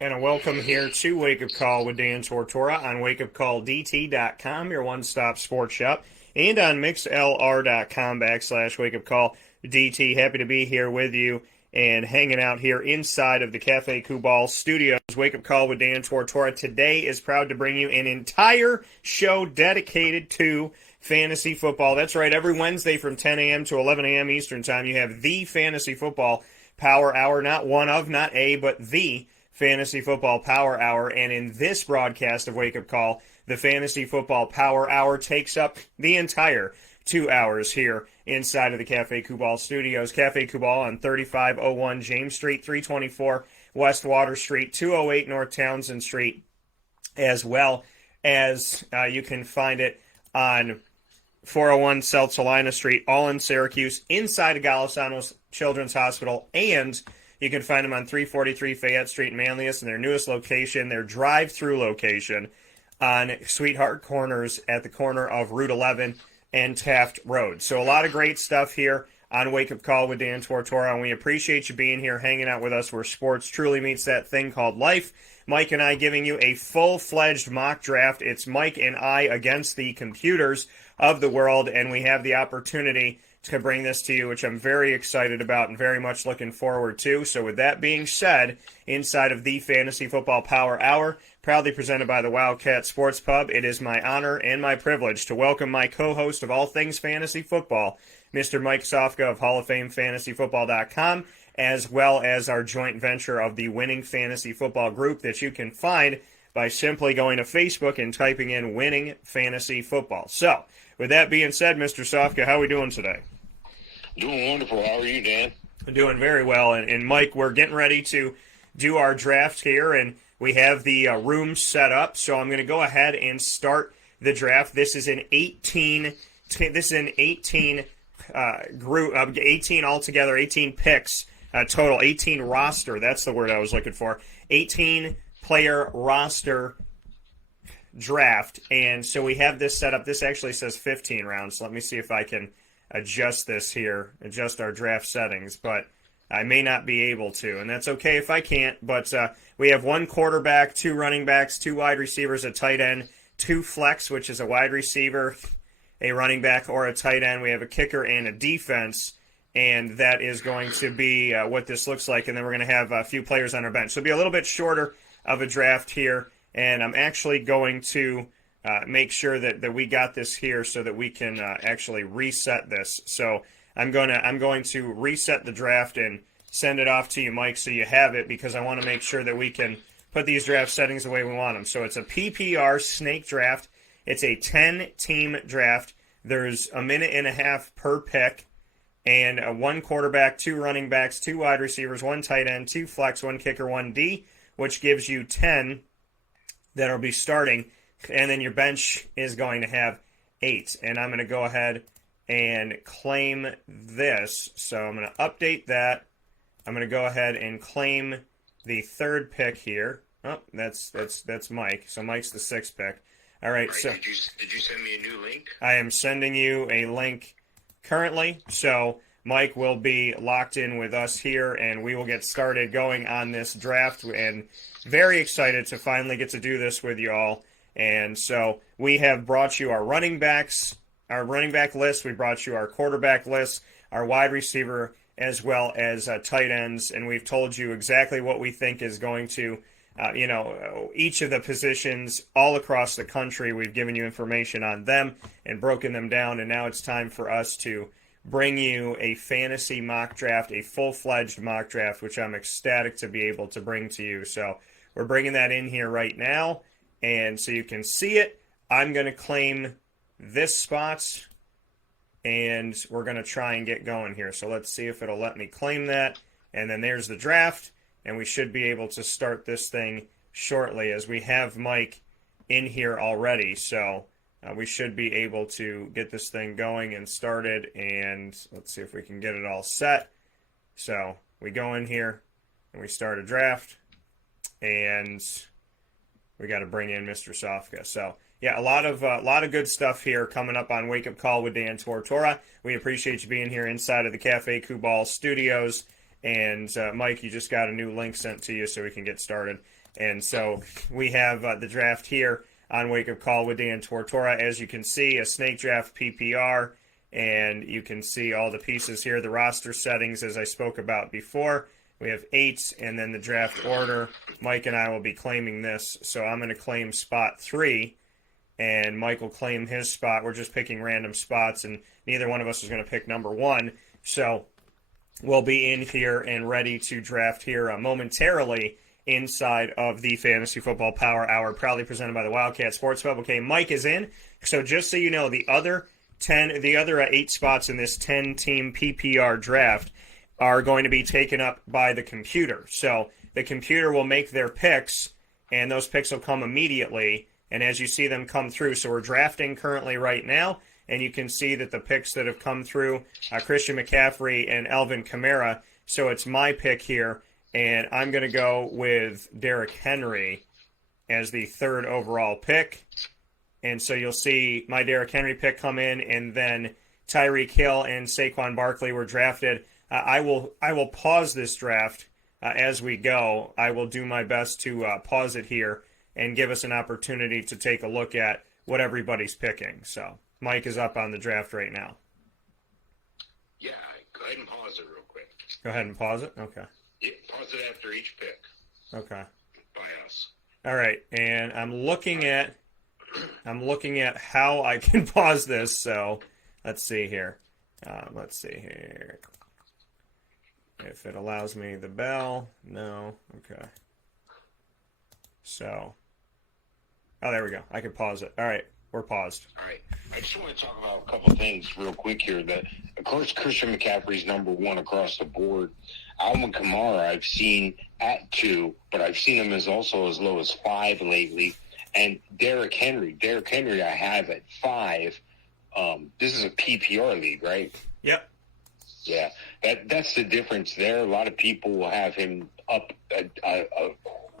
And a welcome here to Wake Up Call with Dan Tortora on wakeupcalldt.com, your one-stop sports shop, and on mixlr.com/wakeupcalldt. Happy to be here with you and hanging out here inside of the Cafe Kubal studios. Wake Up Call with Dan Tortora today is proud to bring you an entire show dedicated to fantasy football. That's right, every Wednesday from 10 a.m. to 11 a.m. Eastern Time, you have the Fantasy Football Power Hour, not one of, not a, but the Fantasy Football Power Hour. And in this broadcast of Wake Up Call, the Fantasy Football Power Hour takes up the entire 2 hours here inside of the Cafe Kubal studios. Cafe Kubal on 3501 James Street, 324 West Water Street, 208 North Townsend Street, as well as you can find it on 401 South Salina Street, all in Syracuse, inside of Golisano's Children's Hospital, and you can find them on 343 Fayette Street in Manlius, and their newest location, their drive-through location on Sweetheart Corners at the corner of Route 11 and Taft Road. So a lot of great stuff here on Wake Up Call with Dan Tortora, and we appreciate you being here, hanging out with us where sports truly meets that thing called life. Mike and I giving you a full-fledged mock draft. It's Mike and I against the computers of the world, and we have the opportunity to bring this to you, which I'm very excited about and very much looking forward to. So with that being said, inside of the Fantasy Football Power Hour, proudly presented by the Wildcat Sports Pub, it is my honor and my privilege to welcome my co-host of all things fantasy football, Mr. Mike Sofka of Hall of Fame FantasyFootball.com, as well as our joint venture of the Winning Fantasy Football Group that you can find by simply going to Facebook and typing in Winning Fantasy Football. So, with that being said, Mr. Sofka, how are we doing today? Doing wonderful. How are you, Dan? Doing very well. And Mike, we're getting ready to do our draft here, and we have the room set up. So I'm going to go ahead and start the draft. This is an 18 group, 18 altogether, 18 picks total, 18 roster. That's the word I was looking for. 18 player roster draft. And so we have this set up. This actually says 15 rounds. So let me see if I can adjust this here, adjust our draft settings, but I may not be able to, and that's okay if I can't, but we have one quarterback, two running backs, two wide receivers, a tight end, two flex, which is a wide receiver, a running back, or a tight end. We have a kicker and a defense, and that is going to be what this looks like, and then we're going to have a few players on our bench. So it'll be a little bit shorter of a draft here, and I'm actually going to make sure that we got this here so that we can actually reset this. So I'm going to reset the draft and send it off to you, Mike, so you have it, because I want to make sure that we can put these draft settings the way we want them. So it's a PPR snake draft. It's a 10-team draft. There's a minute and a half per pick, and one quarterback, two running backs, two wide receivers, one tight end, two flex, one kicker, one D, which gives you 10 that'll be starting. And then your bench is going to have 8. And I'm going to go ahead and claim this. So I'm going to update that. I'm going to go ahead and claim the third pick here. Oh, that's Mike. So Mike's the 6th pick. All right. So did you send me a new link? I am sending you a link currently. So Mike will be locked in with us here, and we will get started going on this draft. And very excited to finally get to do this with you all. And so we have brought you our running back list. We brought you our quarterback list, our wide receiver, as well as tight ends. And we've told you exactly what we think is going to, each of the positions all across the country. We've given you information on them and broken them down. And now it's time for us to bring you a fantasy mock draft, a full-fledged mock draft, which I'm ecstatic to be able to bring to you. So we're bringing that in here right now. And so you can see it. I'm going to claim this spot, and we're going to try and get going here. So let's see if it'll let me claim that. And then there's the draft, and we should be able to start this thing shortly as we have Mike in here already. So we should be able to get this thing going and started, and let's see if we can get it all set. So we go in here, and we start a draft, and we got to bring in Mr. Sofka. So, yeah, a lot of good stuff here coming up on Wake Up Call with Dan Tortora. We appreciate you being here inside of the Cafe Kubal studios. And, Mike, you just got a new link sent to you so we can get started. And so we have the draft here on Wake Up Call with Dan Tortora. As you can see, a snake draft PPR, and you can see all the pieces here, the roster settings as I spoke about before. We have 8, and then the draft order. Mike and I will be claiming this, so I'm going to claim spot 3, and Mike will claim his spot. We're just picking random spots, and neither one of us is going to pick number 1. So we'll be in here and ready to draft here momentarily inside of the Fantasy Football Power Hour, proudly presented by the Wildcat Sports Pub. Okay, Mike is in. So just so you know, the other 8 spots in this 10-team PPR draft are going to be taken up by the computer. So the computer will make their picks, and those picks will come immediately, and as you see them come through. So we're drafting currently right now, and you can see that the picks that have come through, Christian McCaffrey and Alvin Kamara. So it's my pick here, and I'm going to go with Derrick Henry as the 3rd overall pick. And so you'll see my Derrick Henry pick come in, and then Tyreek Hill and Saquon Barkley were drafted. I will pause this draft as we go. I will do my best to pause it here and give us an opportunity to take a look at what everybody's picking. So Mike is up on the draft right now. Yeah, go ahead and pause it real quick. Go ahead and pause it? Okay. Yeah, pause it after each pick. Okay. By us. All right, and I'm looking at how I can pause this. So let's see here. If it allows me the bell. No. Okay. So. Oh, there we go. I can pause it. All right. We're paused. All right. I just want to talk about a couple of things real quick here. That, of course, Christian McCaffrey's number 1 across the board. Alvin Kamara I've seen at 2, but I've seen him as low as 5 lately. And Derrick Henry I have at 5. This is a PPR league, right? Yep. Yeah, that's the difference there. A lot of people will have him up a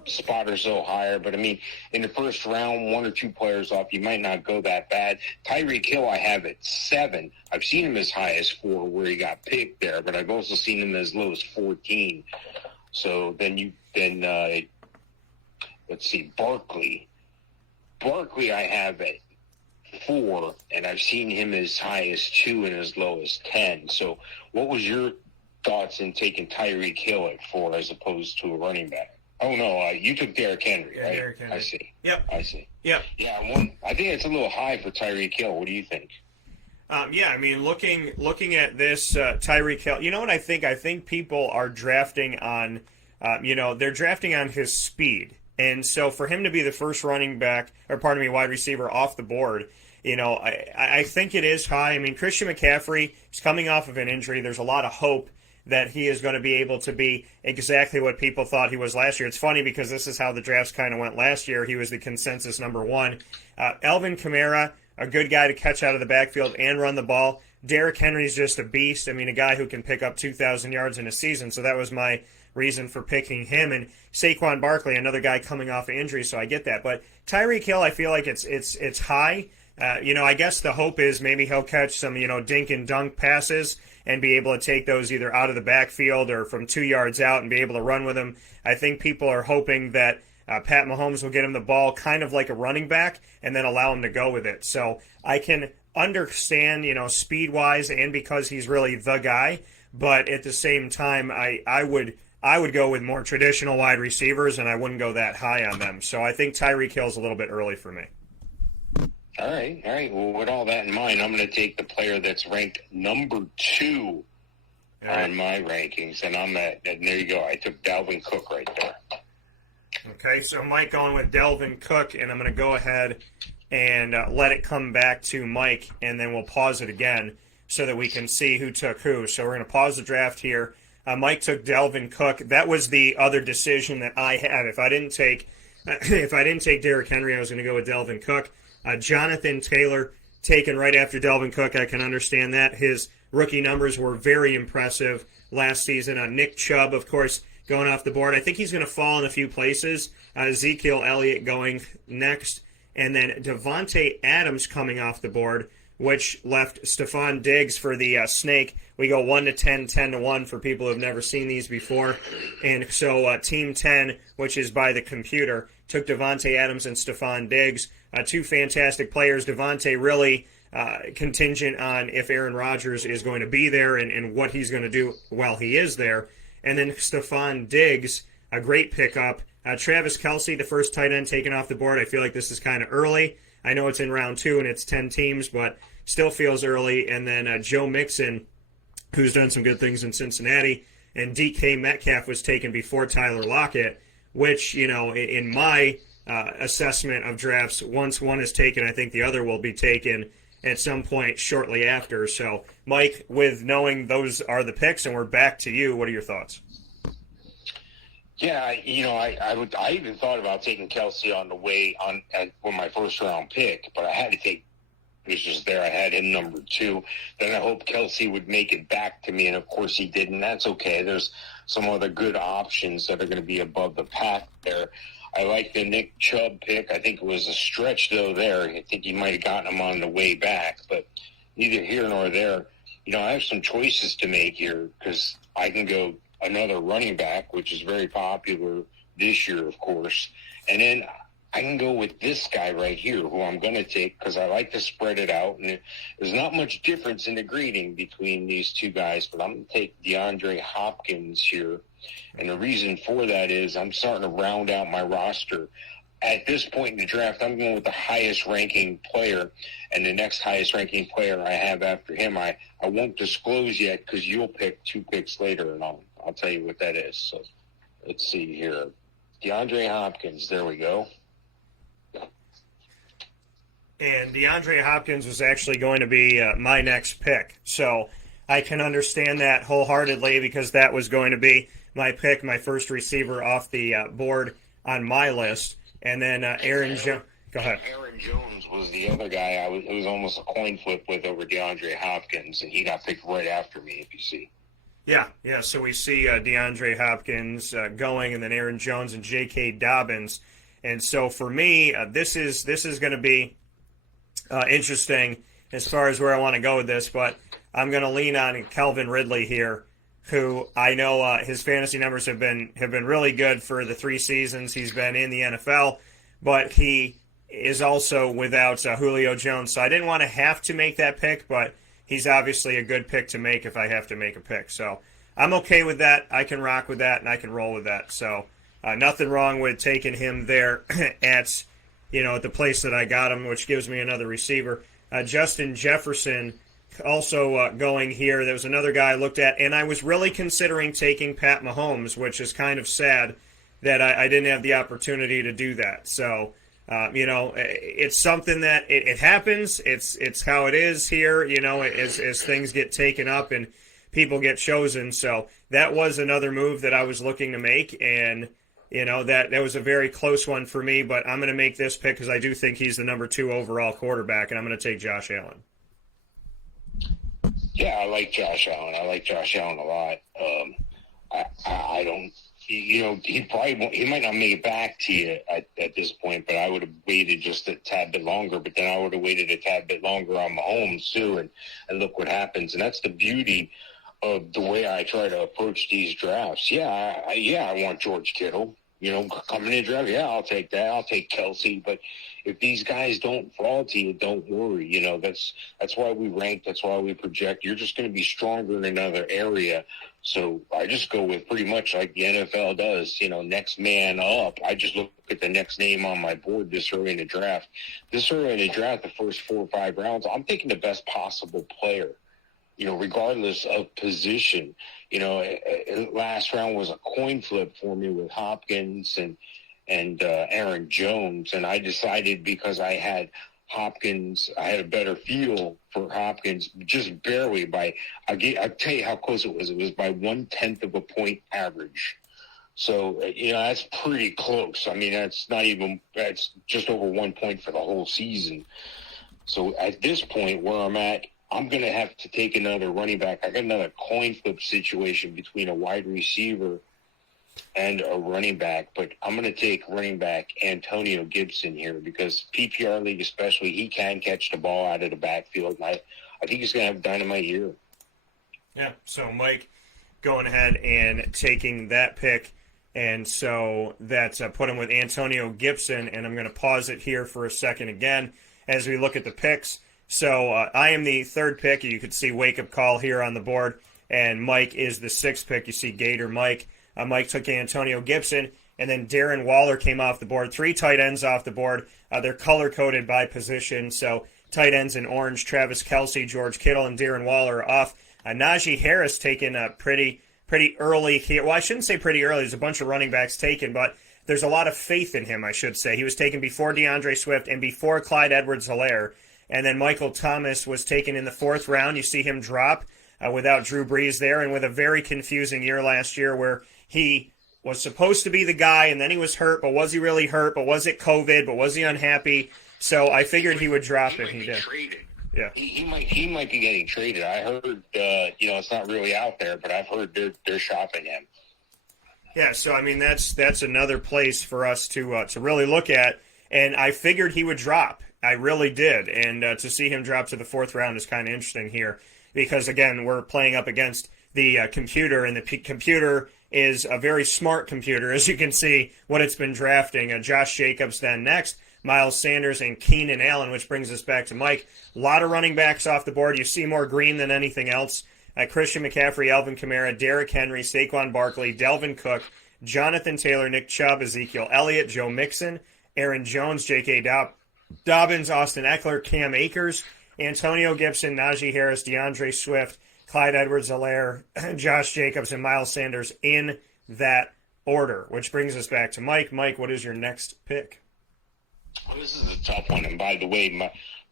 spot or so higher, but I mean, in the first round, 1 or 2 players off, you might not go that bad. Tyreek Hill I have at 7. I've seen him as high as 4 where he got picked there, but I've also seen him as low as 14. So then let's see, Barkley I have at 4, and I've seen him as high as 2 and as low as 10. So what was your thoughts in taking Tyreek Hill at 4 as opposed to a running back? Oh, no, you took Derrick Henry, right? Derrick Henry. I see. Yep. I see. Yep. Yeah, I think it's a little high for Tyreek Hill. What do you think? Yeah, I mean, looking at this Tyreek Hill, you know what I think? I think people are drafting on, they're drafting on his speed. And so for him to be the first wide receiver off the board, I think it is high. I mean, Christian McCaffrey is coming off of an injury. There's a lot of hope that he is going to be able to be exactly what people thought he was last year. It's funny because this is how the drafts kind of went last year. He was the consensus number 1. Alvin Kamara, a good guy to catch out of the backfield and run the ball. Derrick Henry's just a beast. I mean, a guy who can pick up 2,000 yards in a season. So that was my reason for picking him. And Saquon Barkley, another guy coming off an injury, so I get that. But Tyreek Hill, I feel like it's high. I guess the hope is maybe he'll catch some, dink and dunk passes and be able to take those either out of the backfield or from 2 yards out and be able to run with them. I think people are hoping that Pat Mahomes will get him the ball kind of like a running back and then allow him to go with it. So I can understand, speed-wise and because he's really the guy, but at the same time, I would go with more traditional wide receivers, and I wouldn't go that high on them. So I think Tyreek Hill's a little bit early for me. All right. Well, with all that in mind, I'm going to take the player that's ranked number 2 on my rankings, and and there you go. I took Dalvin Cook right there. Okay, so Mike going with Dalvin Cook, and I'm going to go ahead and let it come back to Mike, and then we'll pause it again so that we can see who took who. So we're going to pause the draft here. Mike took Dalvin Cook. That was the other decision that I had. If I didn't take Derrick Henry, I was going to go with Dalvin Cook. Jonathan Taylor taken right after Dalvin Cook. I can understand that. His rookie numbers were very impressive last season. Nick Chubb, of course, going off the board. I think he's going to fall in a few places. Ezekiel Elliott going next. And then Devontae Adams coming off the board, which left Stephon Diggs for the Snake we go 1 to 10, 10 to 1 for people who have never seen these before. And so Team 10, which is by the computer, took Devontae Adams and Stephon Diggs, two fantastic players. Devontae really contingent on if Aaron Rodgers is going to be there and what he's going to do while he is there. And then Stephon Diggs, a great pickup. Travis Kelce, the first tight end taken off the board. I feel like this is kind of early. I know it's in round 2 and it's 10 teams, but still feels early. And then Joe Mixon, who's done some good things in Cincinnati. And DK Metcalf was taken before Tyler Lockett, which, in my assessment of drafts, once one is taken, I think the other will be taken at some point shortly after. So, Mike, with knowing those are the picks, and we're back to you, what are your thoughts? Yeah, I even thought about taking Kelce on the way for my first round pick, but I had to take. He was just there. I had him number 2. Then I hoped Kelce would make it back to me, and of course he didn't. That's okay. There's some other good options that are going to be above the pack there. I like the Nick Chubb pick. I think it was a stretch, though, there. I think he might have gotten him on the way back, but neither here nor there. I have some choices to make here because I can go another running back, which is very popular this year, of course, and then I can go with this guy right here, who I'm going to take because I like to spread it out. And there's not much difference in the grading between these two guys, but I'm going to take DeAndre Hopkins here. And the reason for that is I'm starting to round out my roster. At this point in the draft, I'm going with the highest ranking player, and the next highest ranking player I have after him, I won't disclose yet because you'll pick 2 picks later, and I'll tell you what that is. So let's see here. DeAndre Hopkins, there we go. And DeAndre Hopkins was actually going to be my next pick. So I can understand that wholeheartedly because that was going to be my pick, my first receiver off the board on my list. And then Aaron Jones. Go ahead. Aaron Jones was the other guy it was almost a coin flip with over DeAndre Hopkins, and he got picked right after me, if you see. Yeah. So we see DeAndre Hopkins going, and then Aaron Jones and J.K. Dobbins. And so for me, this is going to be interesting as far as where I want to go with this, but I'm going to lean on Calvin Ridley here, who I know his fantasy numbers have been really good for the 3 seasons he's been in the NFL, but he is also without Julio Jones, so I didn't want to have to make that pick, but he's obviously a good pick to make if I have to make a pick. So I'm okay with that. I can rock with that, and I can roll with that. So nothing wrong with taking him there at the place that I got him, which gives me another receiver. Justin Jefferson also going here. There was another guy I looked at, and I was really considering taking Pat Mahomes, which is kind of sad that I didn't have the opportunity to do that. So, it's something that it happens. It's how it is here, as things get taken up and people get chosen. So that was another move that I was looking to make, and that was a very close one for me, but I'm going to make this pick because I do think he's the number 2 overall quarterback, and I'm going to take Josh Allen. Yeah, I like Josh Allen. I like Josh Allen a lot. I don't, he might not make it back to you at this point, but I would have waited just a tad bit longer, but then I would have waited a tad bit longer on Mahomes too, and look what happens. And that's the beauty of the way I try to approach these drafts. I want George Kittle, coming in draft. Yeah, I'll take that. I'll take Kelce. But if these guys don't fall to you, don't worry. That's why we rank. That's why we project. You're just going to be stronger in another area. So I just go with pretty much like the NFL does, next man up. I just look at the next name on my board this early in the draft. This early in the draft, the first 4 or 5 rounds, I'm taking the best possible player. Regardless of position. Last round was a coin flip for me with Hopkins and Aaron Jones, and I decided because I had Hopkins, I had a better feel for Hopkins, just barely I'll tell you how close it was. It was by 1/10 of a point average. So, that's pretty close. I mean, that's just over 1 point for the whole season. So at this point where I'm at, I'm going to have to take another running back. I got another coin flip situation between a wide receiver and a running back, but I'm going to take running back Antonio Gibson here because PPR league especially, he can catch the ball out of the backfield, and I think he's going to have a dynamite year. Yeah, so Mike going ahead and taking that pick. And so that's put him with Antonio Gibson. And I'm going to pause it here for a second again as we look at the picks. So I am the third pick. You could see Wake Up Call here on the board. And Mike is the sixth pick. You see Gator Mike. Mike took Antonio Gibson. And then Darren Waller came off the board. 3 tight ends off the board. They're color-coded by position. So tight ends in orange, Travis Kelce, George Kittle, and Darren Waller are off. Najee Harris taken pretty early here. Well, I shouldn't say pretty early. There's a bunch of running backs taken, but there's a lot of faith in him, I should say. He was taken before DeAndre Swift and before Clyde Edwards-Helaire. And then Michael Thomas was taken in the 4th round. You see him drop without Drew Brees there, and with a very confusing year last year where he was supposed to be the guy, and then he was hurt, but was he really hurt? But was it COVID? But was he unhappy? So I figured he would drop if he did. Traded. Yeah, he might be getting traded. I heard, it's not really out there, but I've heard they're shopping him. Yeah, so I mean that's another place for us to really look at, and I figured he would drop. I really did, and to see him drop to the 4th round is kind of interesting here because again we're playing up against the computer, and the computer is a very smart computer, as you can see what it's been drafting. Josh Jacobs then next. Miles Sanders and Keenan Allen, which brings us back to Mike. A lot of running backs off the board. You see more green than anything else. Christian McCaffrey, Alvin Kamara, Derrick Henry, Saquon Barkley, Delvin Cook, Jonathan Taylor, Nick Chubb, Ezekiel Elliott, Joe Mixon, Aaron Jones, J.K. Dobbins, Austin Eckler, Cam Akers, Antonio Gibson, Najee Harris, DeAndre Swift, Clyde Edwards-Helaire, Josh Jacobs, and Miles Sanders in that order, which brings us back to Mike. Mike, what is your next pick? Well, this is a tough one. And by the way,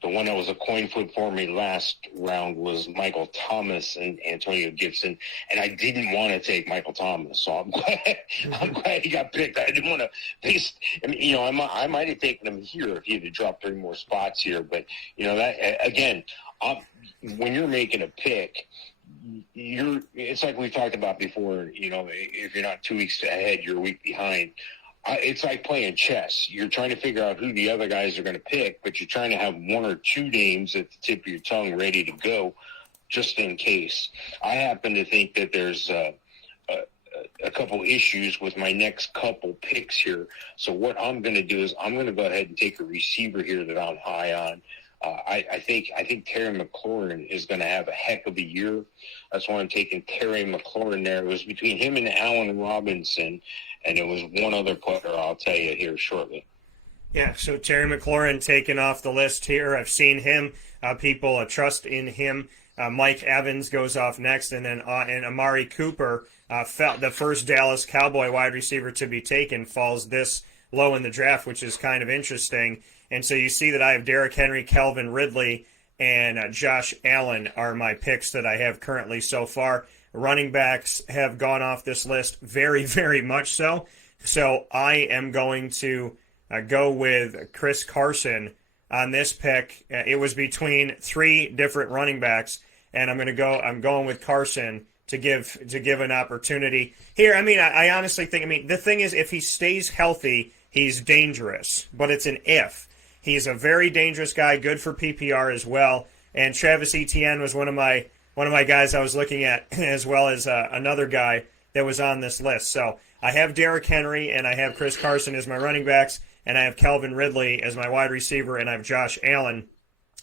the one that was a coin flip for me last round was Michael Thomas and Antonio Gibson. And I didn't want to take Michael Thomas. So I'm glad he got picked. I didn't want to I might have taken him here if he had dropped 3 more spots here. But, that again, when you're making a pick, it's like we talked about before, if you're not 2 weeks ahead, you're a week behind. It's like playing chess. You're trying to figure out who the other guys are going to pick, but you're trying to have 1 or 2 names at the tip of your tongue ready to go just in case. I happen to think that there's a couple issues with my next couple picks here. So what I'm going to do is I'm going to go ahead and take a receiver here that I'm high on. I think Terry McLaurin is going to have a heck of a year. That's why I'm taking Terry McLaurin there. It was between him and Allen Robinson, and it was one other player I'll tell you here shortly. Yeah, so Terry McLaurin taken off the list here. I've seen him. People trust in him. Mike Evans goes off next, and then and Amari Cooper, the first Dallas Cowboy wide receiver to be taken, falls this low in the draft, which is kind of interesting. And so you see that I have Derrick Henry, Calvin Ridley, and Josh Allen are my picks that I have currently so far. Running backs have gone off this list very, very much so. So I am going to go with Chris Carson on this pick. It was between 3 different running backs, and I'm going with Carson to give an opportunity here. I mean, I honestly think, the thing is, if he stays healthy, he's dangerous, but it's an if. He's a very dangerous guy, good for PPR as well. And Travis Etienne was one of my guys I was looking at, as well as another guy that was on this list. So I have Derrick Henry, and I have Chris Carson as my running backs, and I have Calvin Ridley as my wide receiver, and I have Josh Allen,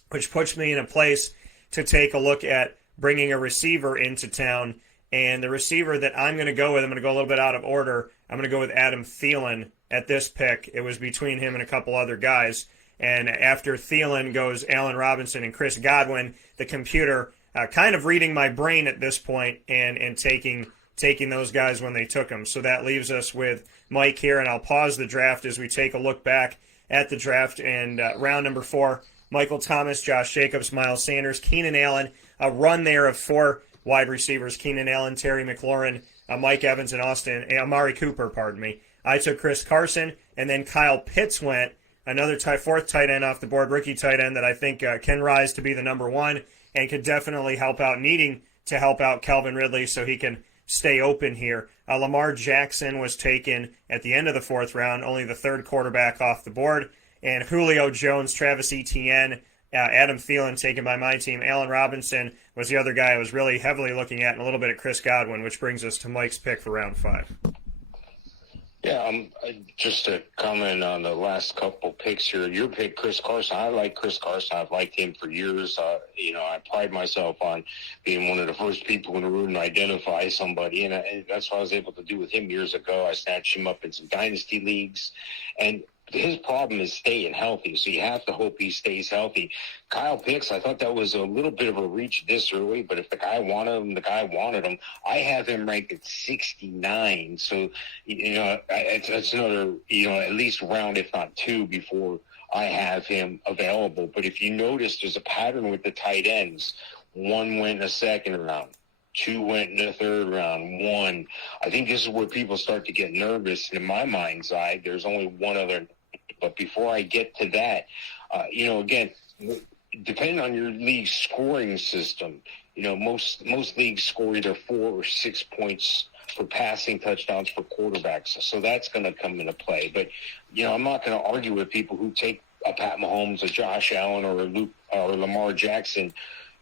which puts me in a place to take a look at bringing a receiver into town. And the receiver that I'm going to go with, I'm going to go a little bit out of order. I'm going to go with Adam Thielen at this pick. It was between him and a couple other guys. And after Thielen goes Allen Robinson and Chris Godwin, the computer kind of reading my brain at this point and taking those guys when they took them. So that leaves us with Mike here, and I'll pause the draft as we take a look back at the draft. And round number 4, Michael Thomas, Josh Jacobs, Miles Sanders, Keenan Allen, a run there of 4 wide receivers, Keenan Allen, Terry McLaurin, Mike Evans, and Amari Cooper, pardon me. I took Chris Carson, and then Kyle Pitts went, another 4th tight end off the board, rookie tight end that I think can rise to be the number 1 and could definitely needing to help out Calvin Ridley so he can stay open here. Lamar Jackson was taken at the end of the 4th round, only the 3rd quarterback off the board. And Julio Jones, Travis Etienne, Adam Thielen taken by my team. Allen Robinson was the other guy I was really heavily looking at, and a little bit of Chris Godwin, which brings us to Mike's pick for round 5. Yeah, just to comment on the last couple picks here. Your pick, Chris Carson. I like Chris Carson. I've liked him for years. I pride myself on being one of the first people in the room to identify somebody, and that's what I was able to do with him years ago. I snatched him up in some dynasty leagues, and his problem is staying healthy, so you have to hope he stays healthy. Kyle Pitts, I thought that was a little bit of a reach this early, but if the guy wanted him, the guy wanted him. I have him ranked at 69, so, it's another, at least round, if not 2, before I have him available. But if you notice, there's a pattern with the tight ends. 1 went in the second round. 2 went in the third round. 1. I think this is where people start to get nervous. In my mind's eye, there's only one other. But before I get to that, again, depending on your league scoring system, most leagues score either 4 or 6 points for passing touchdowns for quarterbacks. So that's going to come into play. But, I'm not going to argue with people who take a Pat Mahomes, a Josh Allen, or or Lamar Jackson,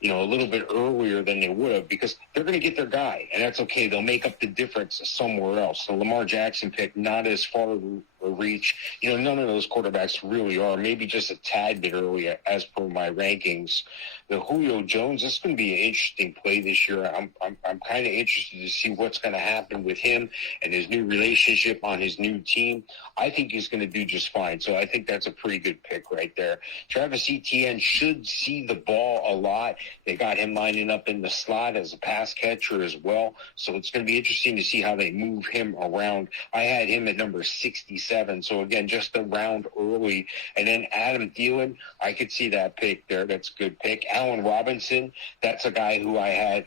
a little bit earlier than they would have, because they're going to get their guy, and that's okay. They'll make up the difference somewhere else. The Lamar Jackson pick, not as far a reach. None of those quarterbacks really are. Maybe just a tad bit early as per my rankings. The Julio Jones, this is going to be an interesting play this year. I'm kind of interested to see what's going to happen with him and his new relationship on his new team. I think he's going to do just fine. So I think that's a pretty good pick right there. Travis Etienne should see the ball a lot. They got him lining up in the slot as a pass catcher as well. So it's going to be interesting to see how they move him around. I had him at number 67. So, again, just a round early. And then Adam Thielen, I could see that pick there. That's a good pick. Allen Robinson, that's a guy who I had,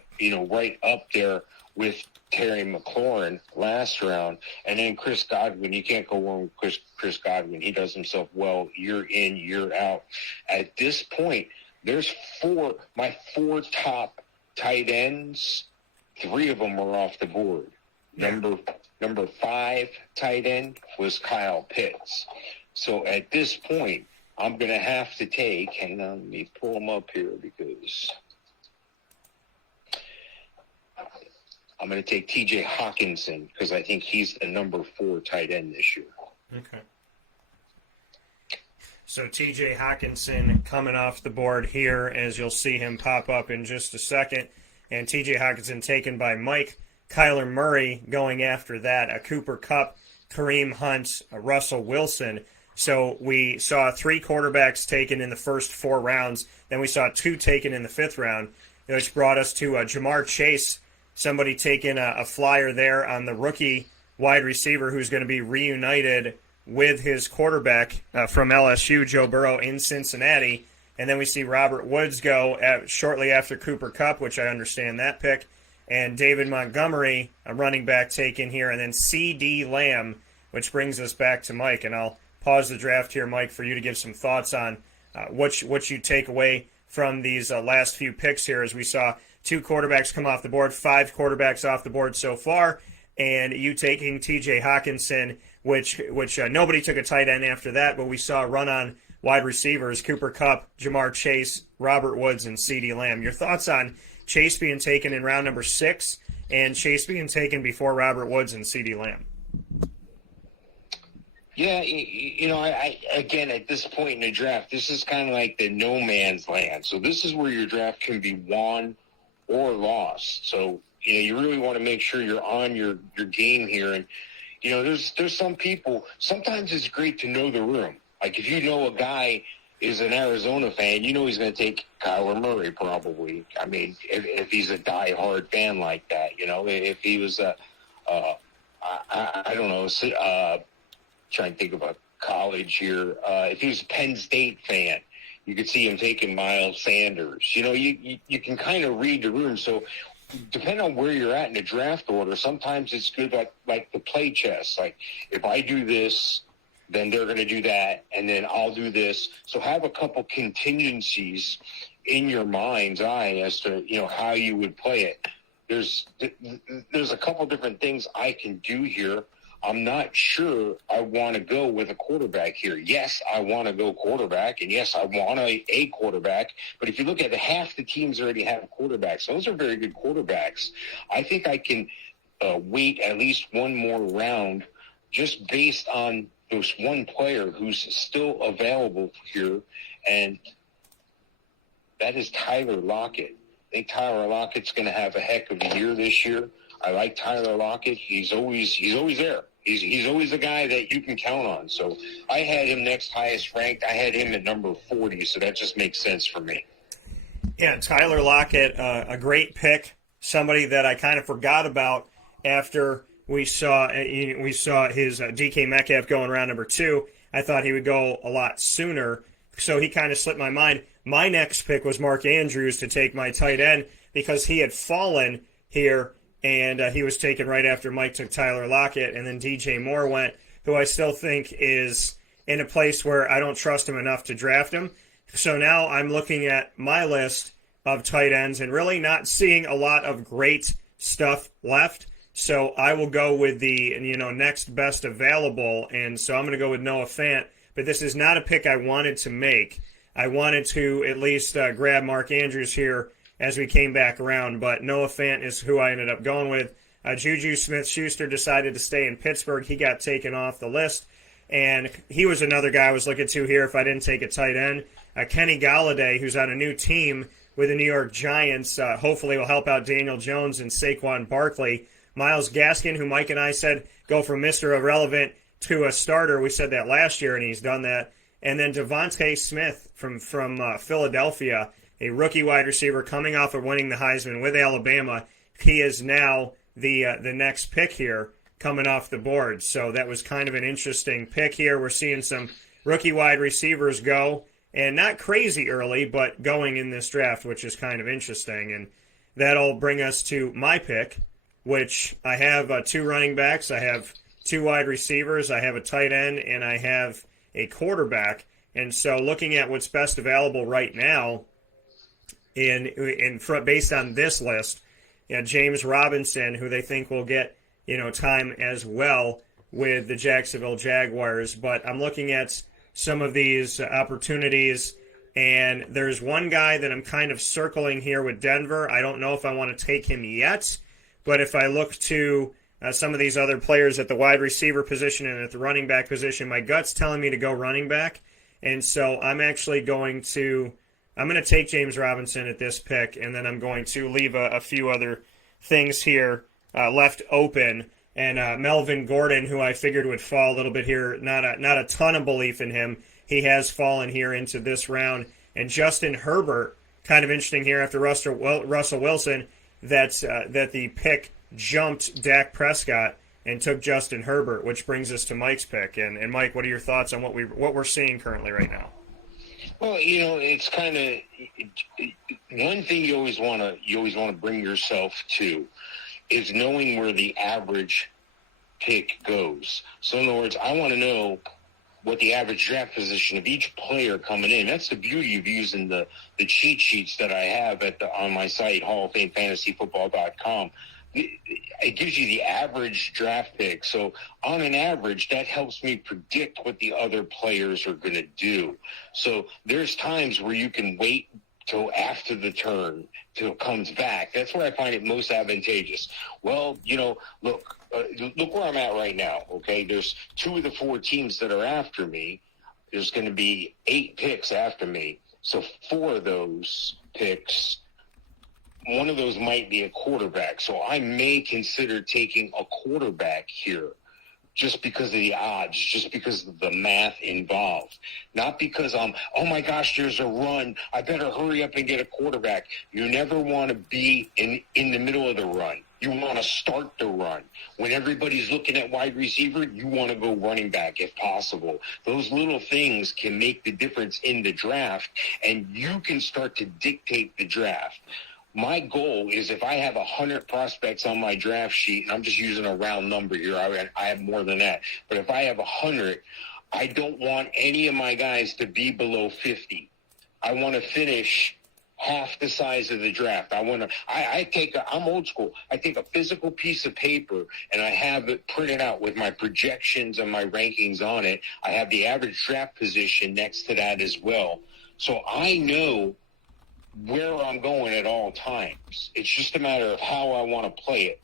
right up there with Terry McLaurin last round. And then Chris Godwin, you can't go wrong with Chris Godwin. He does himself well year in, year out. At this point, there's my 4 top tight ends. 3 of them are off the board. Yeah. Number 5 tight end was Kyle Pitts. So at this point, I'm going to have to take, hang on, let me pull him up here because I'm going to take TJ Hawkinson because I think he's the number 4 tight end this year. Okay. So TJ Hawkinson coming off the board here, as you'll see him pop up in just a second. And TJ Hawkinson taken by Mike. Kyler Murray going after that. A Cooper Kupp, Kareem Hunt, a Russell Wilson. So we saw 3 quarterbacks taken in the first 4 rounds. Then we saw 2 taken in the 5th round, which brought us to Jamar Chase, somebody taking a flyer there on the rookie wide receiver who's going to be reunited with his quarterback from LSU, Joe Burrow, in Cincinnati. And then we see Robert Woods go shortly after Cooper Kupp, which I understand that pick. And David Montgomery, a running back, taken here. And then C.D. Lamb, which brings us back to Mike. And I'll pause the draft here, Mike, for you to give some thoughts on what you take away from these last few picks here, as we saw 2 quarterbacks come off the board, 5 quarterbacks off the board so far, and you taking T.J. Hawkinson, which nobody took a tight end after that, but we saw a run on wide receivers, Cooper Kupp, Jamar Chase, Robert Woods, and C.D. Lamb. Your thoughts on Chase being taken in round number 6 and Chase being taken before Robert Woods and C.D. Lamb? Yeah, I again, at this point in the draft, this is kind of like the no man's land. So this is where your draft can be won or lost. So, you really want to make sure you're on your game here. And, there's some people, sometimes it's great to know the room. Like if you know a guy is an Arizona fan, he's going to take Kyler Murray probably. I mean, if he's a diehard fan like that, if he was I don't know, trying to think about college here. If he was a Penn State fan, you could see him taking Miles Sanders. You can kind of read the room. So depending on where you're at in the draft order, sometimes it's good like the play chess. Like if I do this, then they're going to do that, and then I'll do this. So have a couple contingencies in your mind's eye as to, how you would play it. There's a couple different things I can do here. I'm not sure I want to go with a quarterback here. Yes, I want to go quarterback, and yes, I want a quarterback. But if you look at half the teams already have quarterbacks. Those are very good quarterbacks. I think I can wait at least one more round just based on there's one player who's still available here, and that is Tyler Lockett. I think Tyler Lockett's going to have a heck of a year this year. I like Tyler Lockett. He's always there. He's always a guy that you can count on. So I had him next highest ranked. I had him at number 40, so that just makes sense for me. Yeah, Tyler Lockett, a great pick. Somebody that I kind of forgot about after we saw his DK Metcalf going round number 2. I thought he would go a lot sooner, so he kind of slipped my mind. My next pick was Mark Andrews to take my tight end because he had fallen here, and he was taken right after Mike took Tyler Lockett, and then DJ Moore went, who I still think is in a place where I don't trust him enough to draft him. So now I'm looking at my list of tight ends and really not seeing a lot of great stuff left. So I will go with the next best available, and so I'm going to go with Noah Fant. But this is not a pick I wanted to make. I wanted to at least grab Mark Andrews here as we came back around, but Noah Fant is who I ended up going with. Juju Smith-Schuster decided to stay in Pittsburgh. He got taken off the list, and he was another guy I was looking to here if I didn't take a tight end. Kenny Golladay, who's on a new team with the New York Giants, hopefully will help out Daniel Jones and Saquon Barkley. Myles Gaskin, who Mike and I said go from Mr. Irrelevant to a starter. We said that last year, and he's done that. And then Devontae Smith from Philadelphia, a rookie wide receiver coming off of winning the Heisman with Alabama. He is now the next pick here coming off the board. So that was kind of an interesting pick here. We're seeing some rookie wide receivers go, and not crazy early, but going in this draft, which is kind of interesting. And that'll bring us to my pick, which I have 2 running backs, I have 2 wide receivers, I have a tight end, and I have a quarterback. And so looking at what's best available right now, based on this list, James Robinson, who they think will get time as well with the Jacksonville Jaguars. But I'm looking at some of these opportunities, and there's one guy that I'm kind of circling here with Denver. I don't know if I want to take him yet, but if I look to some of these other players at the wide receiver position and at the running back position, my gut's telling me to go running back. And so I'm actually going to take James Robinson at this pick, and then I'm going to leave a few other things here left open. And Melvin Gordon, who I figured would fall a little bit here, not a ton of belief in him. He has fallen here into this round. And Justin Herbert, kind of interesting here after Russell Wilson, that the pick jumped Dak Prescott and took Justin Herbert, which brings us to Mike's pick. And Mike, what are your thoughts on what we're seeing currently right now? Well, it's kind of one thing you always want to bring yourself to is knowing where the average pick goes. So in other words, I want to know what the average draft position of each player coming in. That's the beauty of using the cheat sheets that I have on my site, HallOfFameFantasyFootball.com. It gives you the average draft pick. So on an average, that helps me predict what the other players are going to do. So there's times where you can wait till after the turn, till it comes back. That's where I find it most advantageous. Well, look where I'm at right now, okay? There's 2 of the 4 teams that are after me. There's going to be 8 picks after me. So 4 of those picks, one of those might be a quarterback. So I may consider taking a quarterback here just because of the odds, just because of the math involved. Not because oh my gosh, there's a run, I better hurry up and get a quarterback. You never want to be in the middle of the run. You want to start the run. When everybody's looking at wide receiver, you want to go running back if possible. Those little things can make the difference in the draft, and you can start to dictate the draft. My goal is if I have 100 prospects on my draft sheet, and I'm just using a round number here, I have more than that, but if I have 100, I don't want any of my guys to be below 50. I want to finish half the size of the draft. I'm old school. I take a physical piece of paper and I have it printed out with my projections and my rankings on it. I have the average draft position next to that as well. So I know where I'm going at all times. It's just a matter of how I want to play it.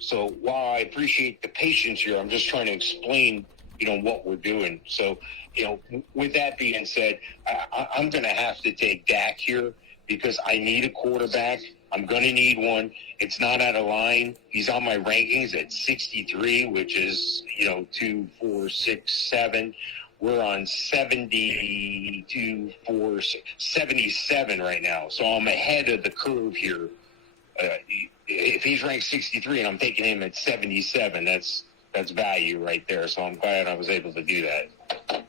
So while I appreciate the patience here, I'm just trying to explain, what we're doing. So, with that being said, I'm going to have to take Dak here because I need a quarterback. I'm going to need one. It's not out of line. He's on my rankings at 63, which is, 2, 4, 6, 7. We're on 72, 4, 77 right now. So I'm ahead of the curve here. If he's ranked 63 and I'm taking him at 77, that's value right there. So I'm glad I was able to do that.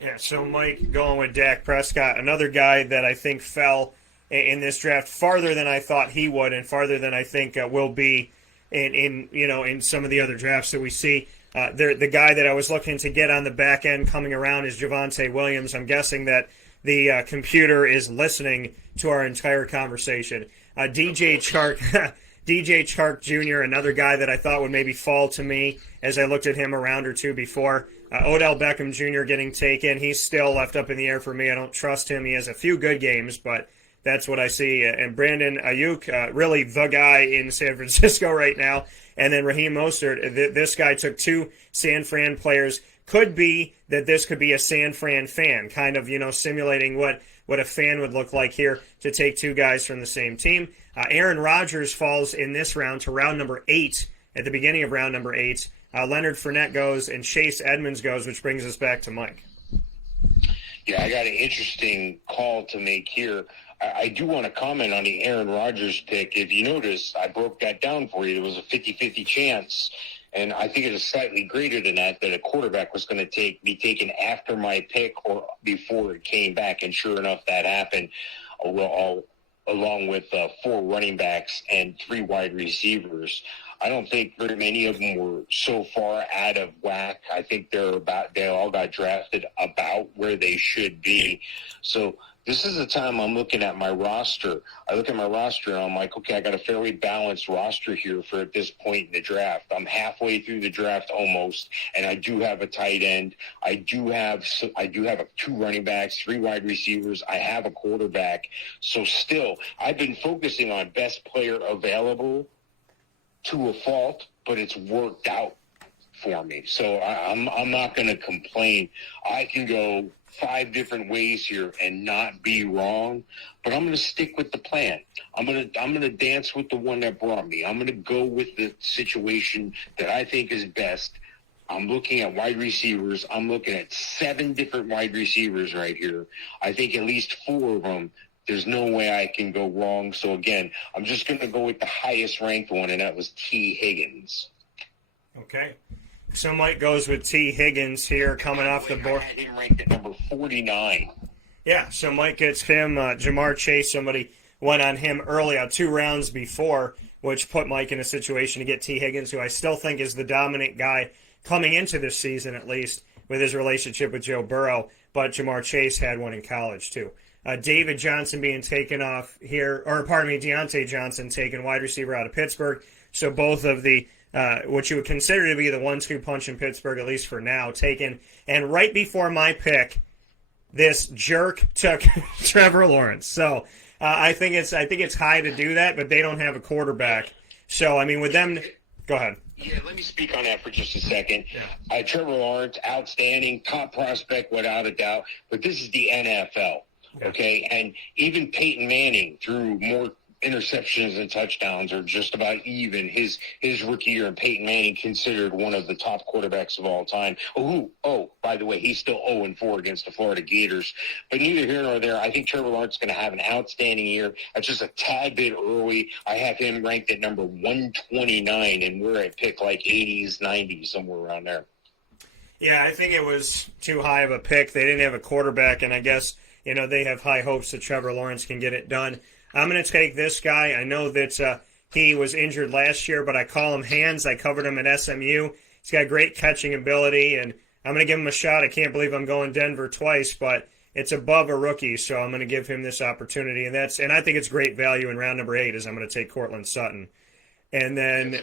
Yeah, so Mike, going with Dak Prescott, another guy that I think fell in this draft farther than I thought he would, and farther than I think will be in some of the other drafts that we see. The guy that I was looking to get on the back end coming around is Javonte Williams. I'm guessing that the computer is listening to our entire conversation. DJ Chark Jr., another guy that I thought would maybe fall to me as I looked at him a round or two before. Odell Beckham Jr. getting taken. He's still left up in the air for me. I don't trust him. He has a few good games, but that's what I see. And Brandon Ayuk, really the guy in San Francisco right now. And then Raheem Mostert. This guy took 2 San Fran players. Could be that this could be a San Fran fan, kind of, simulating what a fan would look like here to take 2 guys from the same team. Aaron Rodgers falls in this round to round number 8, at the beginning of round number 8. Leonard Fournette goes and Chase Edmonds goes, which brings us back to Mike. Yeah, I got an interesting call to make here. I do want to comment on the Aaron Rodgers pick. If you notice, I broke that down for you. There was a 50-50 chance, and I think it is slightly greater than that a quarterback was going to be taken after my pick or before it came back, and sure enough, that happened. Along with 4 running backs and 3 wide receivers. I don't think very many of them were so far out of whack. I think they all got drafted about where they should be. So this is the time I'm looking at my roster. I look at my roster and I'm like, okay, I got a fairly balanced roster here for at this point in the draft. I'm halfway through the draft almost, and I do have a tight end. I do have 2 running backs, 3 wide receivers. I have a quarterback. So still, I've been focusing on best player available to a fault, but it's worked out for me. So I'm not going to complain. I can go 5 different ways here and not be wrong, but I'm going to stick with the plan. I'm going to dance with the one that brought me. I'm going to go with the situation that I think is best. I'm looking at wide receivers. I'm looking at 7 different wide receivers right here. I think at least 4 of them, there's no way I can go wrong. So again, I'm just going to go with the highest ranked one, and that was T. Higgins. Okay. So Mike goes with T. Higgins here coming off the board. I had him ranked at number 49. Yeah, so Mike gets him. Jamar Chase, somebody went on him early, 2 rounds before, which put Mike in a situation to get T. Higgins, who I still think is the dominant guy coming into this season, at least, with his relationship with Joe Burrow. But Jamar Chase had one in college, too. David Johnson being taken off here, Deontay Johnson taken, wide receiver out of Pittsburgh. So both of the what you would consider to be the 1-2 punch in Pittsburgh, at least for now, taken. And right before my pick, this jerk took Trevor Lawrence. So I think it's high to do that, but they don't have a quarterback. So I mean, with them, go ahead. Yeah, let me speak on that for just a second. Yeah. Trevor Lawrence, outstanding, top prospect without a doubt, but this is the NFL. Okay, and even Peyton Manning threw more interceptions and touchdowns, or just about even his rookie year. And Peyton Manning considered one of the top quarterbacks of all time. By the way, he's still 0-4 against the Florida Gators. But neither here nor there. I think Trevor Lawrence is going to have an outstanding year. That's just a tad bit early. I have him ranked at number 129, and we're at pick like 80s, 90s, somewhere around there. Yeah, I think it was too high of a pick. They didn't have a quarterback, and I guess they have high hopes that Trevor Lawrence can get it done. I'm going to take this guy. I know that he was injured last year, but I call him Hands. I covered him at SMU. He's got great catching ability, and I'm going to give him a shot. I can't believe I'm going Denver twice, but it's above a rookie, so I'm going to give him this opportunity, and I think it's great value in round number 8 as I'm going to take Cortland Sutton. And then,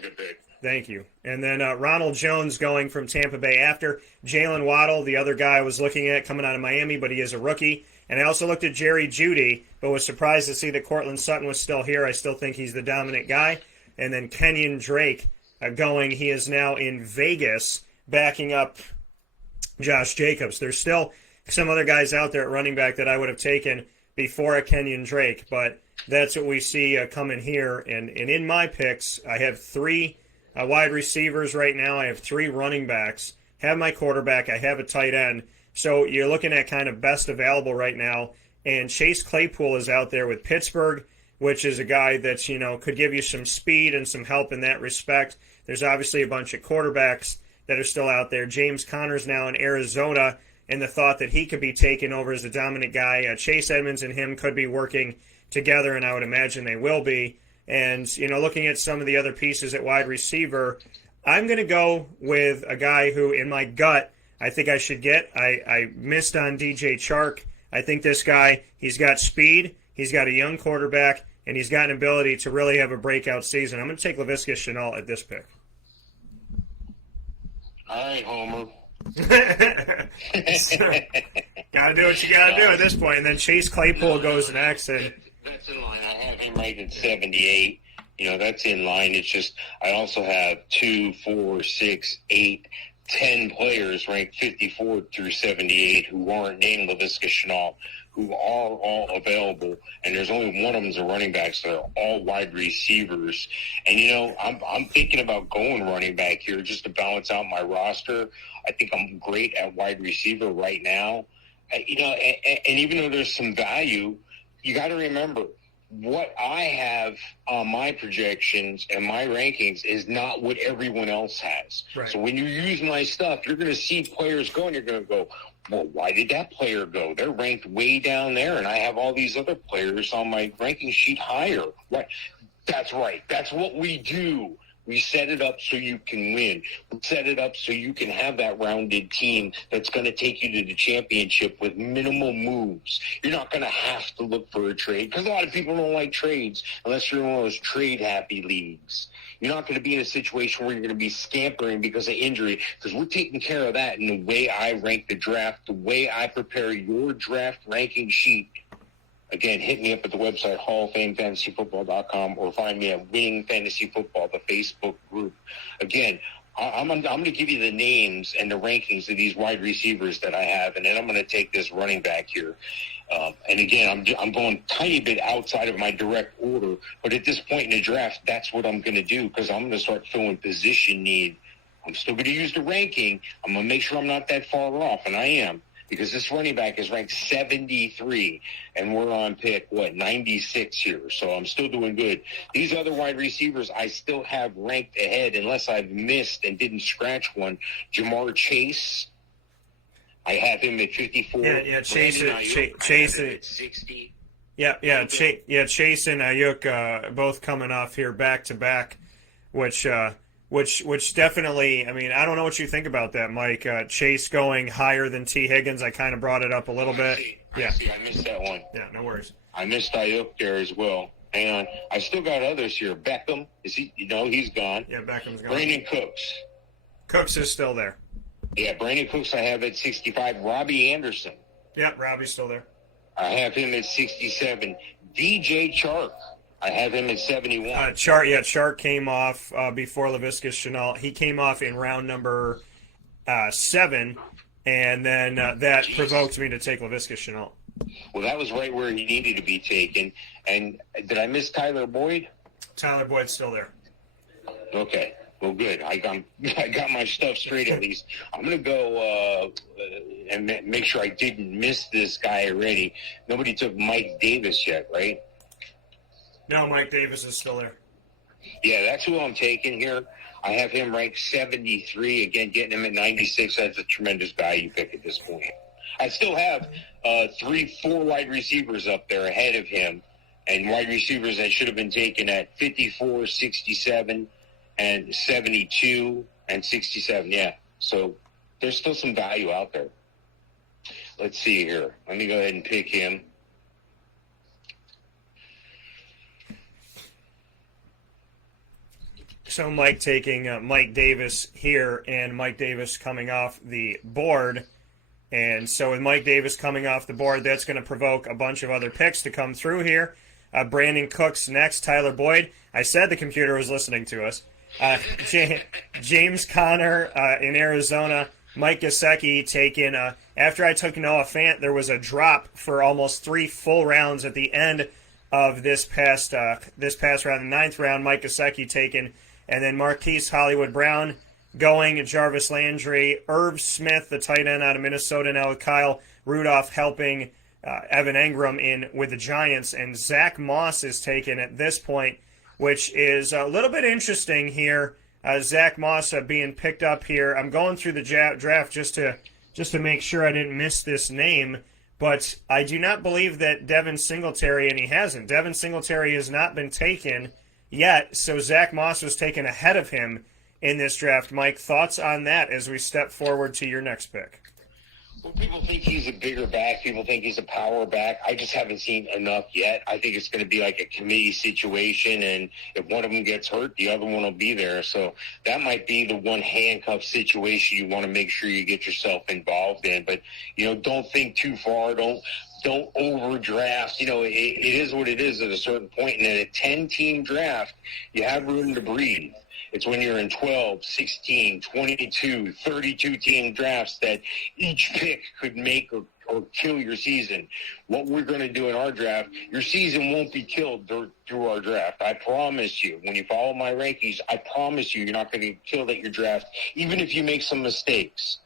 thank you. And then Ronald Jones going from Tampa Bay after Jalen Waddle, the other guy I was looking at coming out of Miami, but he is a rookie. And I also looked at Jerry Jeudy, but was surprised to see that Cortland Sutton was still here. I still think he's the dominant guy. And then Kenyon Drake going. He is now in Vegas backing up Josh Jacobs. There's still some other guys out there at running back that I would have taken before a Kenyon Drake, but that's what we see coming here. And in my picks, I have 3 wide receivers right now. I have 3 running backs, have my quarterback, I have a tight end. So you're looking at kind of best available right now. And Chase Claypool is out there with Pittsburgh, which is a guy that's, could give you some speed and some help in that respect. There's obviously a bunch of quarterbacks that are still out there. James Conner's now in Arizona, and the thought that he could be taken over as the dominant guy. Chase Edmonds and him could be working together, and I would imagine they will be. And, looking at some of the other pieces at wide receiver, I'm going to go with a guy who, in my gut, I think I should get. I missed on DJ Chark. I think this guy, he's got speed, he's got a young quarterback, and he's got an ability to really have a breakout season. I'm going to take Laviska Shenault at this pick. All right, Homer. Gotta do what you gotta do at this point. And then Chase Claypool goes next. And that's in line. I have him ranked at 78. That's in line. It's just I also have 2, 4, 6, 8, 10 players ranked 54 through 78 who aren't named Laviska Shenault, who are all available, and there's only one of them's a running back, so they're all wide receivers. And, I'm thinking about going running back here just to balance out my roster. I think I'm great at wide receiver right now. And even though there's some value, you got to remember, what I have on my projections and my rankings is not what everyone else has. Right. So when you use my stuff, you're going to see players go, and you're going to go, well, why did that player go? They're ranked way down there, and I have all these other players on my ranking sheet higher. Right. That's right. That's what we do. We set it up so you can win. We set it up so you can have that rounded team that's going to take you to the championship with minimal moves. You're not going to have to look for a trade, because a lot of people don't like trades unless you're in one of those trade-happy leagues. You're not going to be in a situation where you're going to be scampering because of injury, because we're taking care of that in the way I rank the draft, the way I prepare your draft ranking sheet. Again, hit me up at the website, HallOfFameFantasyFootball.com, or find me at Winning Fantasy Football, the Facebook group. Again, I'm going to give you the names and the rankings of these wide receivers that I have, and then I'm going to take this running back here. And again, I'm going a tiny bit outside of my direct order, but at this point in the draft, that's what I'm going to do, because I'm going to start filling position need. I'm still going to use the ranking. I'm going to make sure I'm not that far off, and I am, because this running back is ranked 73, and we're on pick, 96 here. So I'm still doing good. These other wide receivers I still have ranked ahead, unless I've missed and didn't scratch one. Jamar Chase, I have him at 54. Yeah, Chase at 60. Chase and Ayuk both coming off here back to back, which definitely, I don't know what you think about that, Mike. Chase going higher than T. Higgins. I kind of brought it up a little bit. I missed that one. Yeah, no worries. I missed Ayuk there as well. Hang on. I still got others here. Beckham, is he? He's gone. Yeah, Beckham's gone. Brandon Cooks. Cooks is still there. Yeah, Brandon Cooks I have at 65. Robbie Anderson. Yeah, Robbie's still there. I have him at 67. DJ Chark. I have him at 71. Chark came off before Laviska Shenault. He came off in round number 7, and then that provoked me to take Laviska Shenault. Well, that was right where he needed to be taken. And did I miss Tyler Boyd? Tyler Boyd's still there. Okay. Well, good. I got my stuff straight at least. I'm going to go and make sure I didn't miss this guy already. Nobody took Mike Davis yet, right? No, Mike Davis is still there. Yeah, that's who I'm taking here. I have him ranked 73. Again, getting him at 96. That's a tremendous value pick at this point. I still have 3-4 wide receivers up there ahead of him, and wide receivers that should have been taken at 54, 67, and 72, and 67. Yeah, so there's still some value out there. let's see here. Let me go ahead and pick him. So Mike taking Mike Davis here, and Mike Davis coming off the board. And so with Mike Davis coming off the board, that's going to provoke a bunch of other picks to come through here. Brandon Cooks next, Tyler Boyd. I said the computer was listening to us. James Conner in Arizona. Mike Gesicki taken. After I took Noah Fant, there was a drop for almost 3 full rounds at the end of this past round. The 9th round, Mike Gesicki taken. And then Marquise Hollywood Brown going, Jarvis Landry, Irv Smith, the tight end out of Minnesota now with Kyle Rudolph helping Evan Engram in with the Giants. And Zach Moss is taken at this point, which is a little bit interesting here. Zach Moss being picked up here. I'm going through the draft just to make sure I didn't miss this name, but I do not believe that Devin Singletary, and he hasn't. Devin Singletary has not been taken yet, so Zach Moss was taken ahead of him in this draft. Mike, thoughts on that as we step forward to your next pick? Well, people think he's a bigger back. People think he's a power back. I just haven't seen enough yet. I think it's going to be like a committee situation, and if one of them gets hurt, the other one will be there. So that might be the one handcuff situation you want to make sure you get yourself involved in. But, don't think too far. Don't overdraft. It is what it is at a certain point. And in a 10-team draft, you have room to breathe. It's when you're in 12, 16, 22, 32-team drafts that each pick could make or kill your season. What we're going to do in our draft, your season won't be killed through our draft. I promise you. When you follow my rankings, I promise you're not going to get killed at your draft, even if you make some mistakes.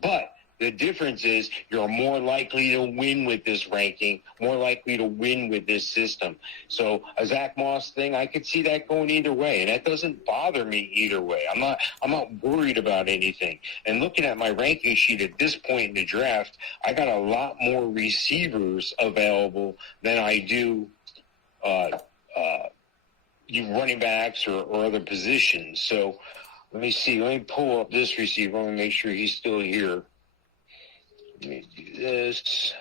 But the difference is you're more likely to win with this ranking, more likely to win with this system. So a Zach Moss thing, I could see that going either way, and that doesn't bother me either way. I'm not worried about anything. And looking at my ranking sheet at this point in the draft, I got a lot more receivers available than I do running backs or other positions. So let me see. Let me pull up this receiver. I want to make sure he's still here. Let me do this.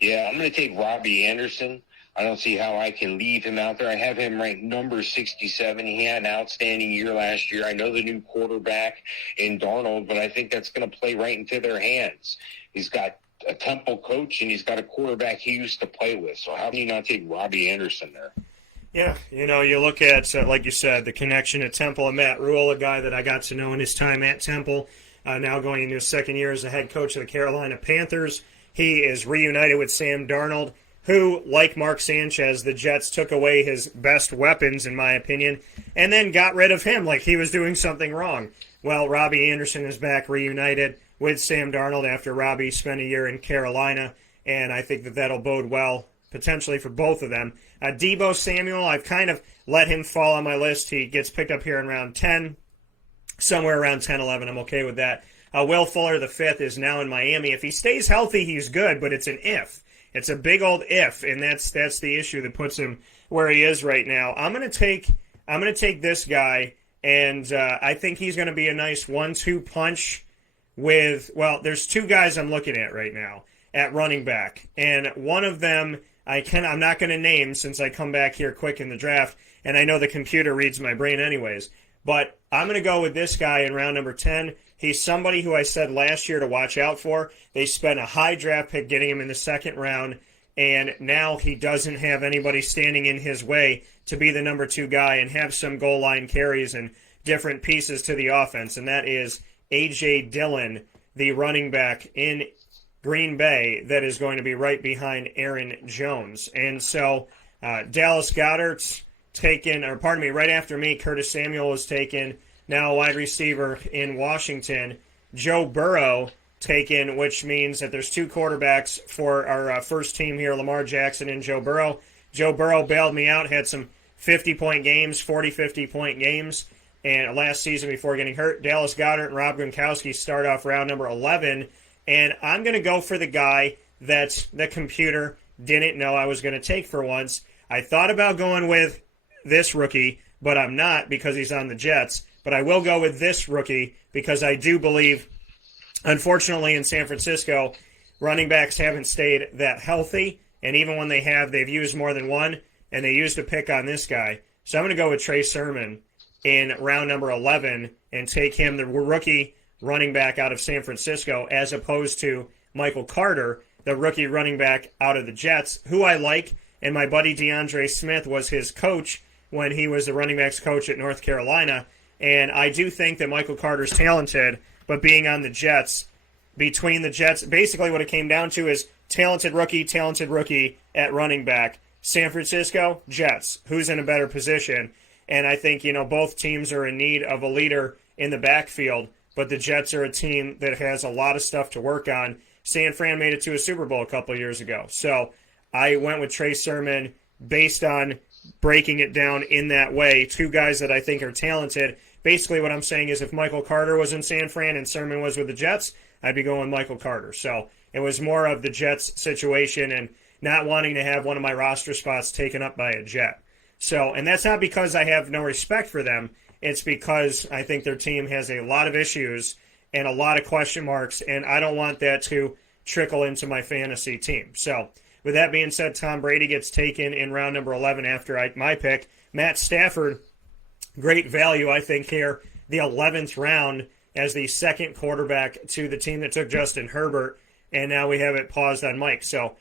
Yeah, I'm going to take Robbie Anderson. I don't see how I can leave him out there. I have him ranked number 67. He had an outstanding year last year. I know the new quarterback in Darnold, but I think that's going to play right into their hands. He's got a Temple coach, and he's got a quarterback he used to play with. So how do you not take Robbie Anderson there? Yeah, you look at, like you said, the connection at Temple and Matt Rule, a guy that I got to know in his time at Temple. Now going into his second year as the head coach of the Carolina Panthers. He is reunited with Sam Darnold, who, like Mark Sanchez, the Jets took away his best weapons, in my opinion, and then got rid of him like he was doing something wrong. Well, Robbie Anderson is back reunited with Sam Darnold after Robbie spent a year in Carolina, and I think that that'll bode well potentially for both of them. Deebo Samuel, I've kind of let him fall on my list. He gets picked up here in round 10. Somewhere around 10, 11. I'm okay with that. Will Fuller, the 5th, is now in Miami. If he stays healthy, he's good, but it's an if. It's a big old if, and that's the issue that puts him where he is right now. I'm gonna take this guy, and I think he's gonna be a nice 1-2 punch with. Well, there's 2 guys I'm looking at right now at running back, and one of them I'm not gonna name since I come back here quick in the draft, and I know the computer reads my brain anyways. But I'm going to go with this guy in round number 10. He's somebody who I said last year to watch out for. They spent a high draft pick getting him in the 2nd round, and now he doesn't have anybody standing in his way to be the number 2 guy and have some goal line carries and different pieces to the offense, and that is A.J. Dillon, the running back in Green Bay that is going to be right behind Aaron Jones. And so Dallas Goedert's taken, or pardon me, right after me, Curtis Samuel was taken, now a wide receiver in Washington. Joe Burrow taken, which means that there's 2 quarterbacks for our first team here, Lamar Jackson and Joe Burrow. Joe Burrow bailed me out, had some 50-point games, 40, 50-point games, and last season before getting hurt. Dallas Goedert and Rob Gronkowski start off round number 11, and I'm going to go for the guy that the computer didn't know I was going to take for once. I thought about going with this rookie, but I'm not because he's on the Jets. But I will go with this rookie because I do believe Unfortunately, in San Francisco, running backs haven't stayed that healthy, and even when they have, they've used more than one, and they used a pick on this guy. So I'm going to go with Trey Sermon in round number 11 and take him, the rookie running back out of San Francisco, as opposed to Michael Carter, the rookie running back out of the Jets, who I like, and my buddy DeAndre Smith was his coach when he was the running backs coach at North Carolina, and I do think that Michael Carter's talented, but being on the Jets, between the Jets, basically what it came down to is talented rookie at running back. San Francisco, Jets. Who's in a better position? And I think, both teams are in need of a leader in the backfield, but the Jets are a team that has a lot of stuff to work on. San Fran made it to a Super Bowl a couple of years ago. So I went with Trey Sermon based on breaking it down in that way. Two guys that I think are talented. Basically what I'm saying is if Michael Carter was in San Fran and Sermon was with the Jets, I'd be going with Michael Carter. So it was more of the Jets situation and not wanting to have one of my roster spots taken up by a Jet. So, and that's not because I have no respect for them. It's because I think their team has a lot of issues and a lot of question marks, and I don't want that to trickle into my fantasy team. So, with that being said, Tom Brady gets taken in round number 11 after my pick. Matt Stafford, great value, I think, here. The 11th round as the second quarterback to the team that took Justin Herbert, and now we have it paused on Mike. So,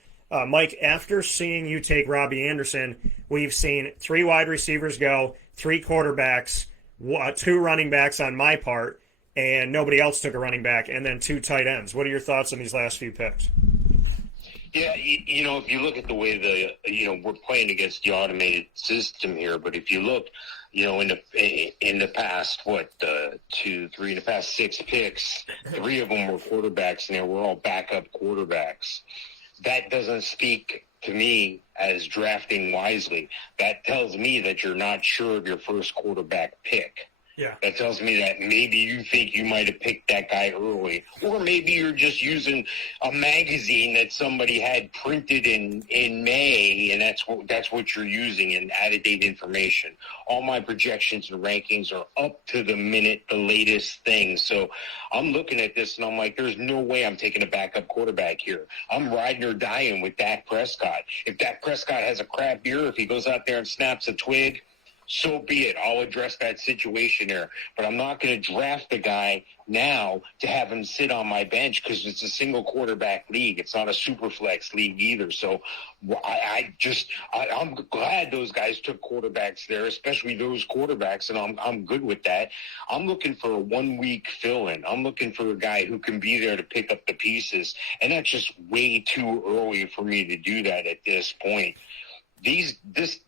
Mike, after seeing you take Robbie Anderson, we've seen 3 wide receivers go, 3 quarterbacks, 2 running backs on my part, and nobody else took a running back, and then 2 tight ends. What are your thoughts on these last few picks? Yeah, if you look at the way we're playing against the automated system here, but if you look, in the past, in the past 6 picks, 3 of them were quarterbacks, and they were all backup quarterbacks. That doesn't speak to me as drafting wisely. That tells me that you're not sure of your first quarterback pick. Yeah. That tells me that maybe you think you might have picked that guy early, or maybe you're just using a magazine that somebody had printed in May, and that's what you're using in out-of-date information. All my projections and rankings are up to the minute, the latest thing. So I'm looking at this, and I'm like, there's no way I'm taking a backup quarterback here. I'm riding or dying with Dak Prescott. If Dak Prescott has a crap year, if he goes out there and snaps a twig, so be it. I'll address that situation there. But I'm not going to draft the guy now to have him sit on my bench because it's a single quarterback league. It's not a super flex league either. So I'm glad those guys took quarterbacks there, especially those quarterbacks, and I'm good with that. I'm looking for a 1-week fill-in. I'm looking for a guy who can be there to pick up the pieces, and that's just way too early for me to do that at this point. These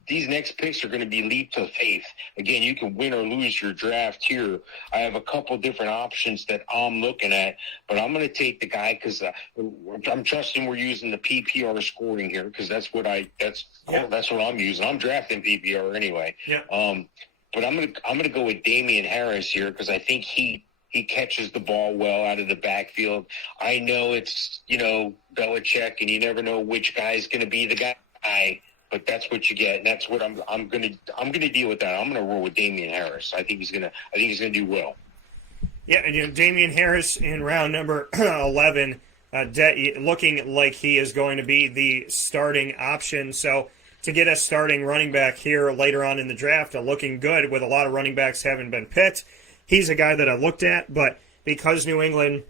next picks are going to be leap to faith. Again, you can win or lose your draft here. I have a couple different options that I'm looking at, but I'm going to take the guy because I'm trusting we're using the PPR scoring here because that's what I'm using. I'm drafting PPR anyway. Yeah. But I'm gonna go with Damian Harris here because I think he catches the ball well out of the backfield. I know it's Belichick, and you never know which guy's going to be the guy. But that's what you get, and that's what I'm gonna deal with that. I'm gonna roll with Damian Harris. I think he's gonna do well. Yeah, and Damian Harris in round number 11, looking like he is going to be the starting option. So to get a starting running back here later on in the draft, looking good with a lot of running backs having been picked. He's a guy that I looked at, but because New England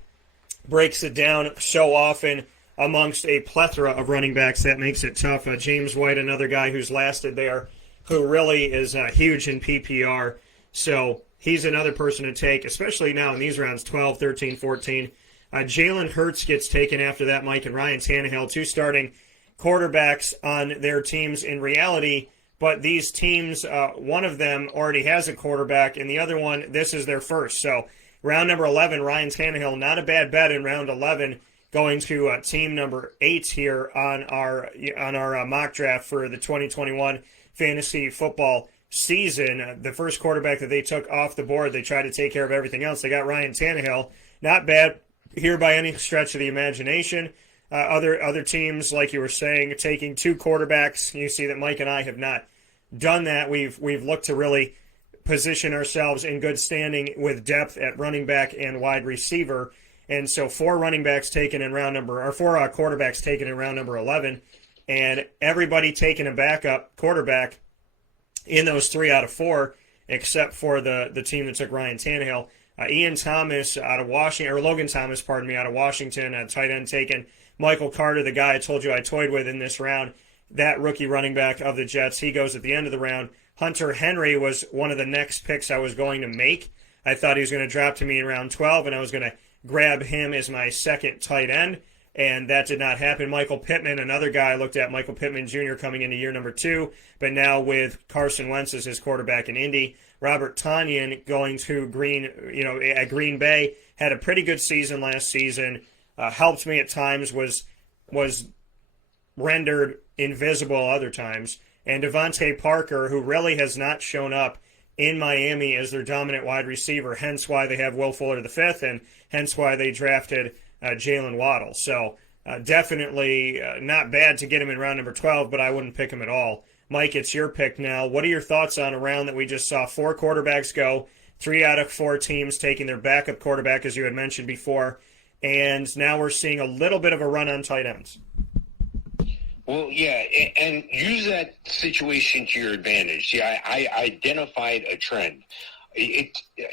breaks it down so often amongst a plethora of running backs, that makes it tough. James White, another guy who's lasted there, who really is huge in PPR. So he's another person to take, especially now in these rounds, 12, 13, 14. Jalen Hurts gets taken after that, Mike, and Ryan Tannehill, 2 starting quarterbacks on their teams in reality. But these teams, one of them already has a quarterback, and the other one, this is their first. So round number 11, Ryan Tannehill, not a bad bet in round 11, going to team number 8 here on our mock draft for the 2021 fantasy football season. The first quarterback that they took off the board, they tried to take care of everything else. They got Ryan Tannehill. Not bad here by any stretch of the imagination. Other teams, like you were saying, taking 2 quarterbacks. You see that Mike and I have not done that. We've looked to really position ourselves in good standing with depth at running back and wide receiver. And so 4 running backs taken in round number, or 4 quarterbacks taken in round number 11, and everybody taking a backup quarterback in those 3 out of 4, except for the team that took Ryan Tannehill. Ian Thomas out of Washington, or Logan Thomas, pardon me, out of Washington, tight end taken. Michael Carter, the guy I told you I toyed with in this round, that rookie running back of the Jets, he goes at the end of the round. Hunter Henry was one of the next picks I was going to make. I thought he was going to drop to me in round 12, and I was going to grab him as my second tight end, and that did not happen. Michael Pittman, another guy I looked at, Michael Pittman Jr. coming into year number 2, but now with Carson Wentz as his quarterback in Indy. Robert Tonyan going to at Green Bay, had a pretty good season last season, helped me at times, was rendered invisible other times. And Devontae Parker, who really has not shown up in Miami as their dominant wide receiver, hence why they have Will Fuller V, and hence why they drafted Jalen Waddle. So definitely not bad to get him in round number 12, but I wouldn't pick him at all. Mike, it's your pick now. What are your thoughts on a round that we just saw 4 quarterbacks go, 3 out of 4 teams taking their backup quarterback, as you had mentioned before, and now we're seeing a little bit of a run on tight ends? Well, yeah, and use that situation to your advantage. Yeah, I identified a trend.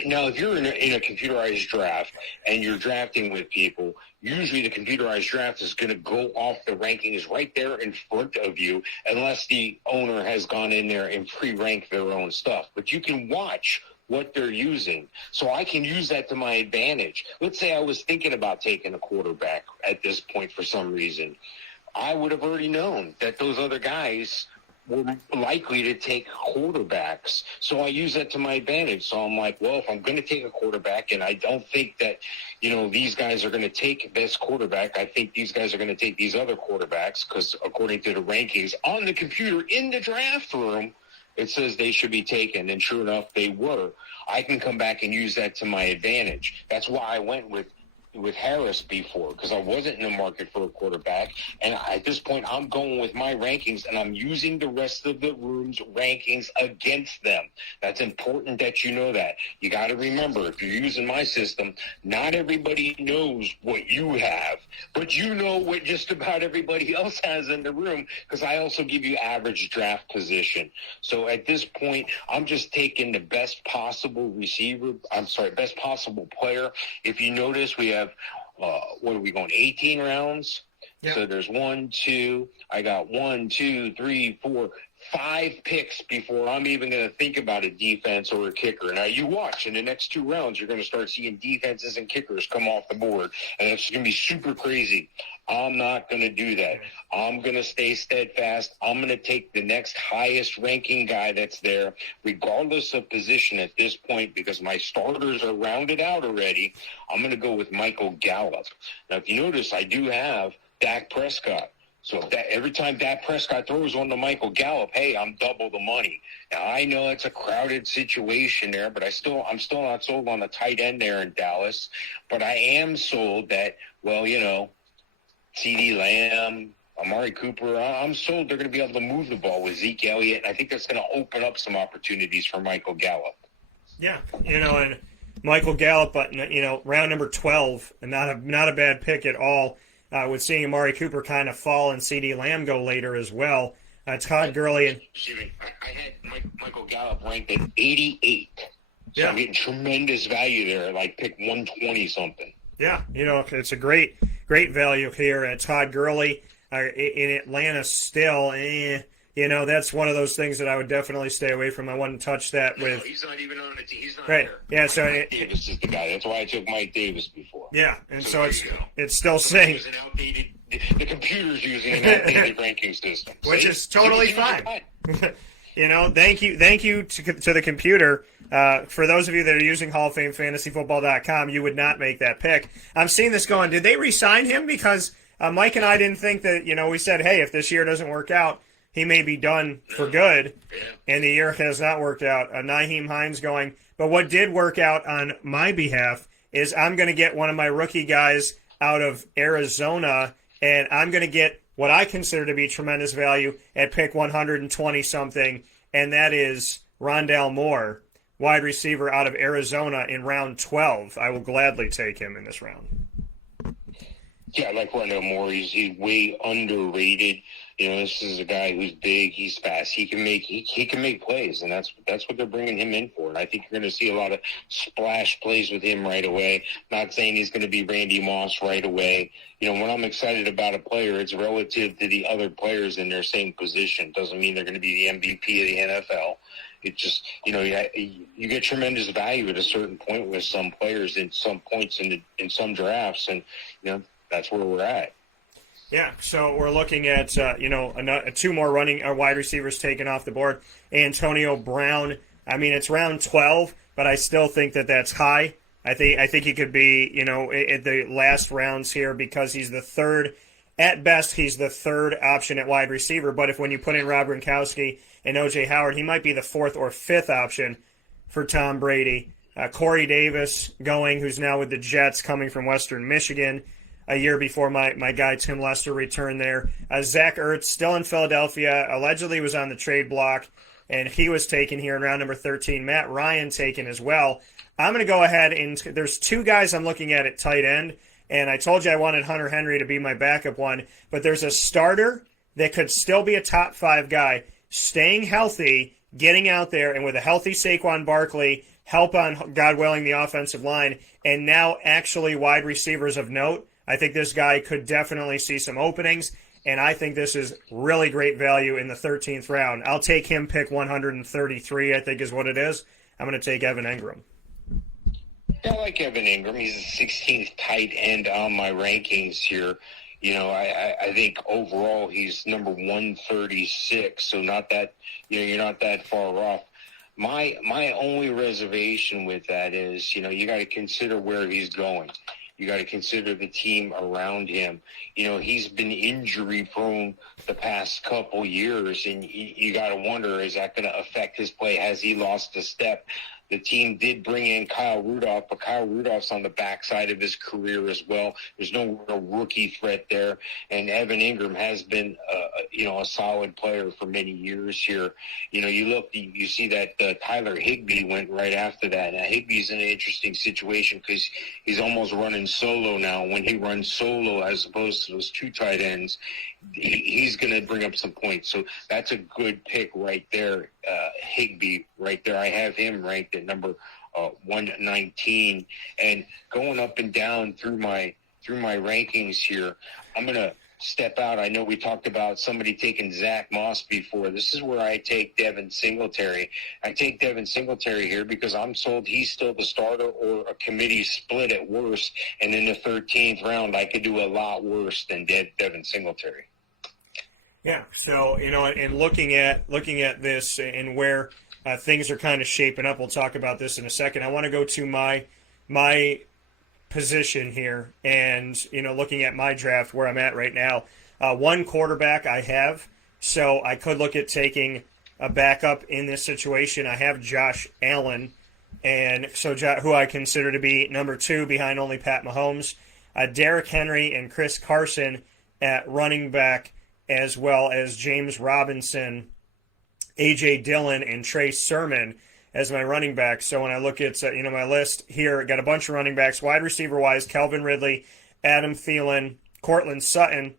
Now, if you're in a computerized draft and you're drafting with people, usually the computerized draft is going to go off the rankings right there in front of you, unless the owner has gone in there and pre-ranked their own stuff. But you can watch what they're using. So I can use that to my advantage. Let's say I was thinking about taking a quarterback at this point for some reason. I would have already known that those other guys were likely to take quarterbacks. So I use that to my advantage. So I'm like, well, if I'm going to take a quarterback and I don't think that, these guys are going to take this quarterback, I think these guys are going to take these other quarterbacks, because according to the rankings on the computer in the draft room, it says they should be taken. And sure enough, they were. I can come back and use that to my advantage. That's why I went with Harris before, because I wasn't in the market for a quarterback. And at this point, I'm going with my rankings, and I'm using the rest of the room's rankings against them. That's important that you know that. You got to remember, if you're using my system, not everybody knows what you have, but you know what just about everybody else has in the room, because I also give you average draft position. So at this point, I'm just taking the best possible best possible player. If you notice, we have what are we going, 18 rounds? Yep. So there's 5 picks before I'm even going to think about a defense or a kicker. Now you watch in the next 2 rounds, you're going to start seeing defenses and kickers come off the board, and it's going to be super crazy. I'm not going to do that. I'm going to stay steadfast. I'm going to take the next highest ranking guy that's there, regardless of position at this point, because my starters are rounded out already. I'm going to go with Michael Gallup. Now, if you notice, I do have Dak Prescott. So every time Dak Prescott throws on to Michael Gallup, hey, I'm double the money. Now, I know it's a crowded situation there, but I'm still not sold on a tight end there in Dallas. But I am sold that, CD Lamb, Amari Cooper, I'm sold they're going to be able to move the ball with Zeke Elliott, and I think that's going to open up some opportunities for Michael Gallup. Yeah, and Michael Gallup, round number 12, and not a bad pick at all. With seeing Amari Cooper kind of fall and CD Lamb go later as well. Todd Gurley and I had Michael Gallup ranked at 88. So yeah. I'm getting tremendous value there, like pick 120 something. Yeah, it's a great value here. Todd Gurley in Atlanta still, that's one of those things that I would definitely stay away from. I wouldn't touch that with. No, he's not even on the team. He's not right. there. Yeah, so Mike Davis is the guy. That's why I took Mike Davis before. Yeah, and so it's still saying the computer's using an outdated ranking system, which is totally fine. Thank you to the computer. For those of you that are using Hall of Fame FantasyFootball.com, you would not make that pick. I'm seeing this going, did they re-sign him? Because Mike and I didn't think that, we said, hey, if this year doesn't work out, he may be done for good, and the year has not worked out. Nyheim Hines going. But what did work out on my behalf is I'm going to get one of my rookie guys out of Arizona, and I'm going to get what I consider to be tremendous value at pick 120-something, and that is Rondale Moore, wide receiver out of Arizona in round 12. I will gladly take him in this round. Yeah, like Rondell Moore, he's way underrated. You know, this is a guy who's big, he's fast, he can make plays, and that's what they're bringing him in for. And I think you're going to see a lot of splash plays with him right away. Not saying he's going to be Randy Moss right away. You know, when I'm excited about a player, it's relative to the other players in their same position. Doesn't mean they're going to be the MVP of the NFL. It just, you know, you get tremendous value at a certain point with some players in some points in some drafts, and you know that's where we're at. Yeah, so we're looking at two more wide receivers taken off the board. Antonio Brown. I mean, it's round 12, but I still think that's high. I think he could be at the last rounds here because he's the third. At best, he's the third option at wide receiver. But if when you put in Rob Gronkowski and O.J. Howard, he might be the fourth or fifth option for Tom Brady. Corey Davis who's now with the Jets, coming from Western Michigan. A year before my guy Tim Lester returned there. Zach Ertz, still in Philadelphia, allegedly was on the trade block, and he was taken here in round number 13. Matt Ryan taken as well. I'm going to go ahead and there's two guys I'm looking at tight end, and I told you I wanted Hunter Henry to be my backup one, but there's a starter that could still be a top 5 guy, staying healthy, getting out there, and with a healthy Saquon Barkley, help on, God willing, the offensive line, and now actually wide receivers of note. I think this guy could definitely see some openings, and I think this is really great value in the 13th round. I'll take him pick 133, I think is what it is. I'm going to take Evan Ingram. Yeah, I like Evan Ingram. He's the 16th tight end on my rankings here. You know, I think overall he's number 136, so not that, you're not that far off. My only reservation with that is, you got to consider where he's going. You got to consider the team around him. He's been injury prone the past couple years, and you got to wonder, is that going to affect his play? Has he lost a step? The team did bring in Kyle Rudolph, but Kyle Rudolph's on the backside of his career as well. There's no real rookie threat there. And Evan Ingram has been, a solid player for many years here. You see that Tyler Higbee went right after that. Now, Higbee's in an interesting situation because he's almost running solo now. When he runs solo as opposed to those two tight ends, he's going to bring up some points. So that's a good pick right there, Higbee right there. I have him ranked at number 119. And going up and down through my rankings here, I'm going to step out. I know we talked about somebody taking Zach Moss before. This is where I take Devin Singletary. I take Devin Singletary here because I'm sold he's still the starter or a committee split at worst. And in the 13th round, I could do a lot worse than Devin Singletary. Yeah, so, and looking at this and where things are kind of shaping up, we'll talk about this in a second. I want to go to my position here and, looking at my draft where I'm at right now. One quarterback I have, so I could look at taking a backup in this situation. I have Josh Allen, and so who I consider to be number 2 behind only Pat Mahomes. Derrick Henry and Chris Carson at running back, as well as James Robinson, A.J. Dillon, and Trey Sermon as my running back. So when I look at my list here, got a bunch of running backs. Wide receiver-wise, Calvin Ridley, Adam Thielen, Cortland Sutton,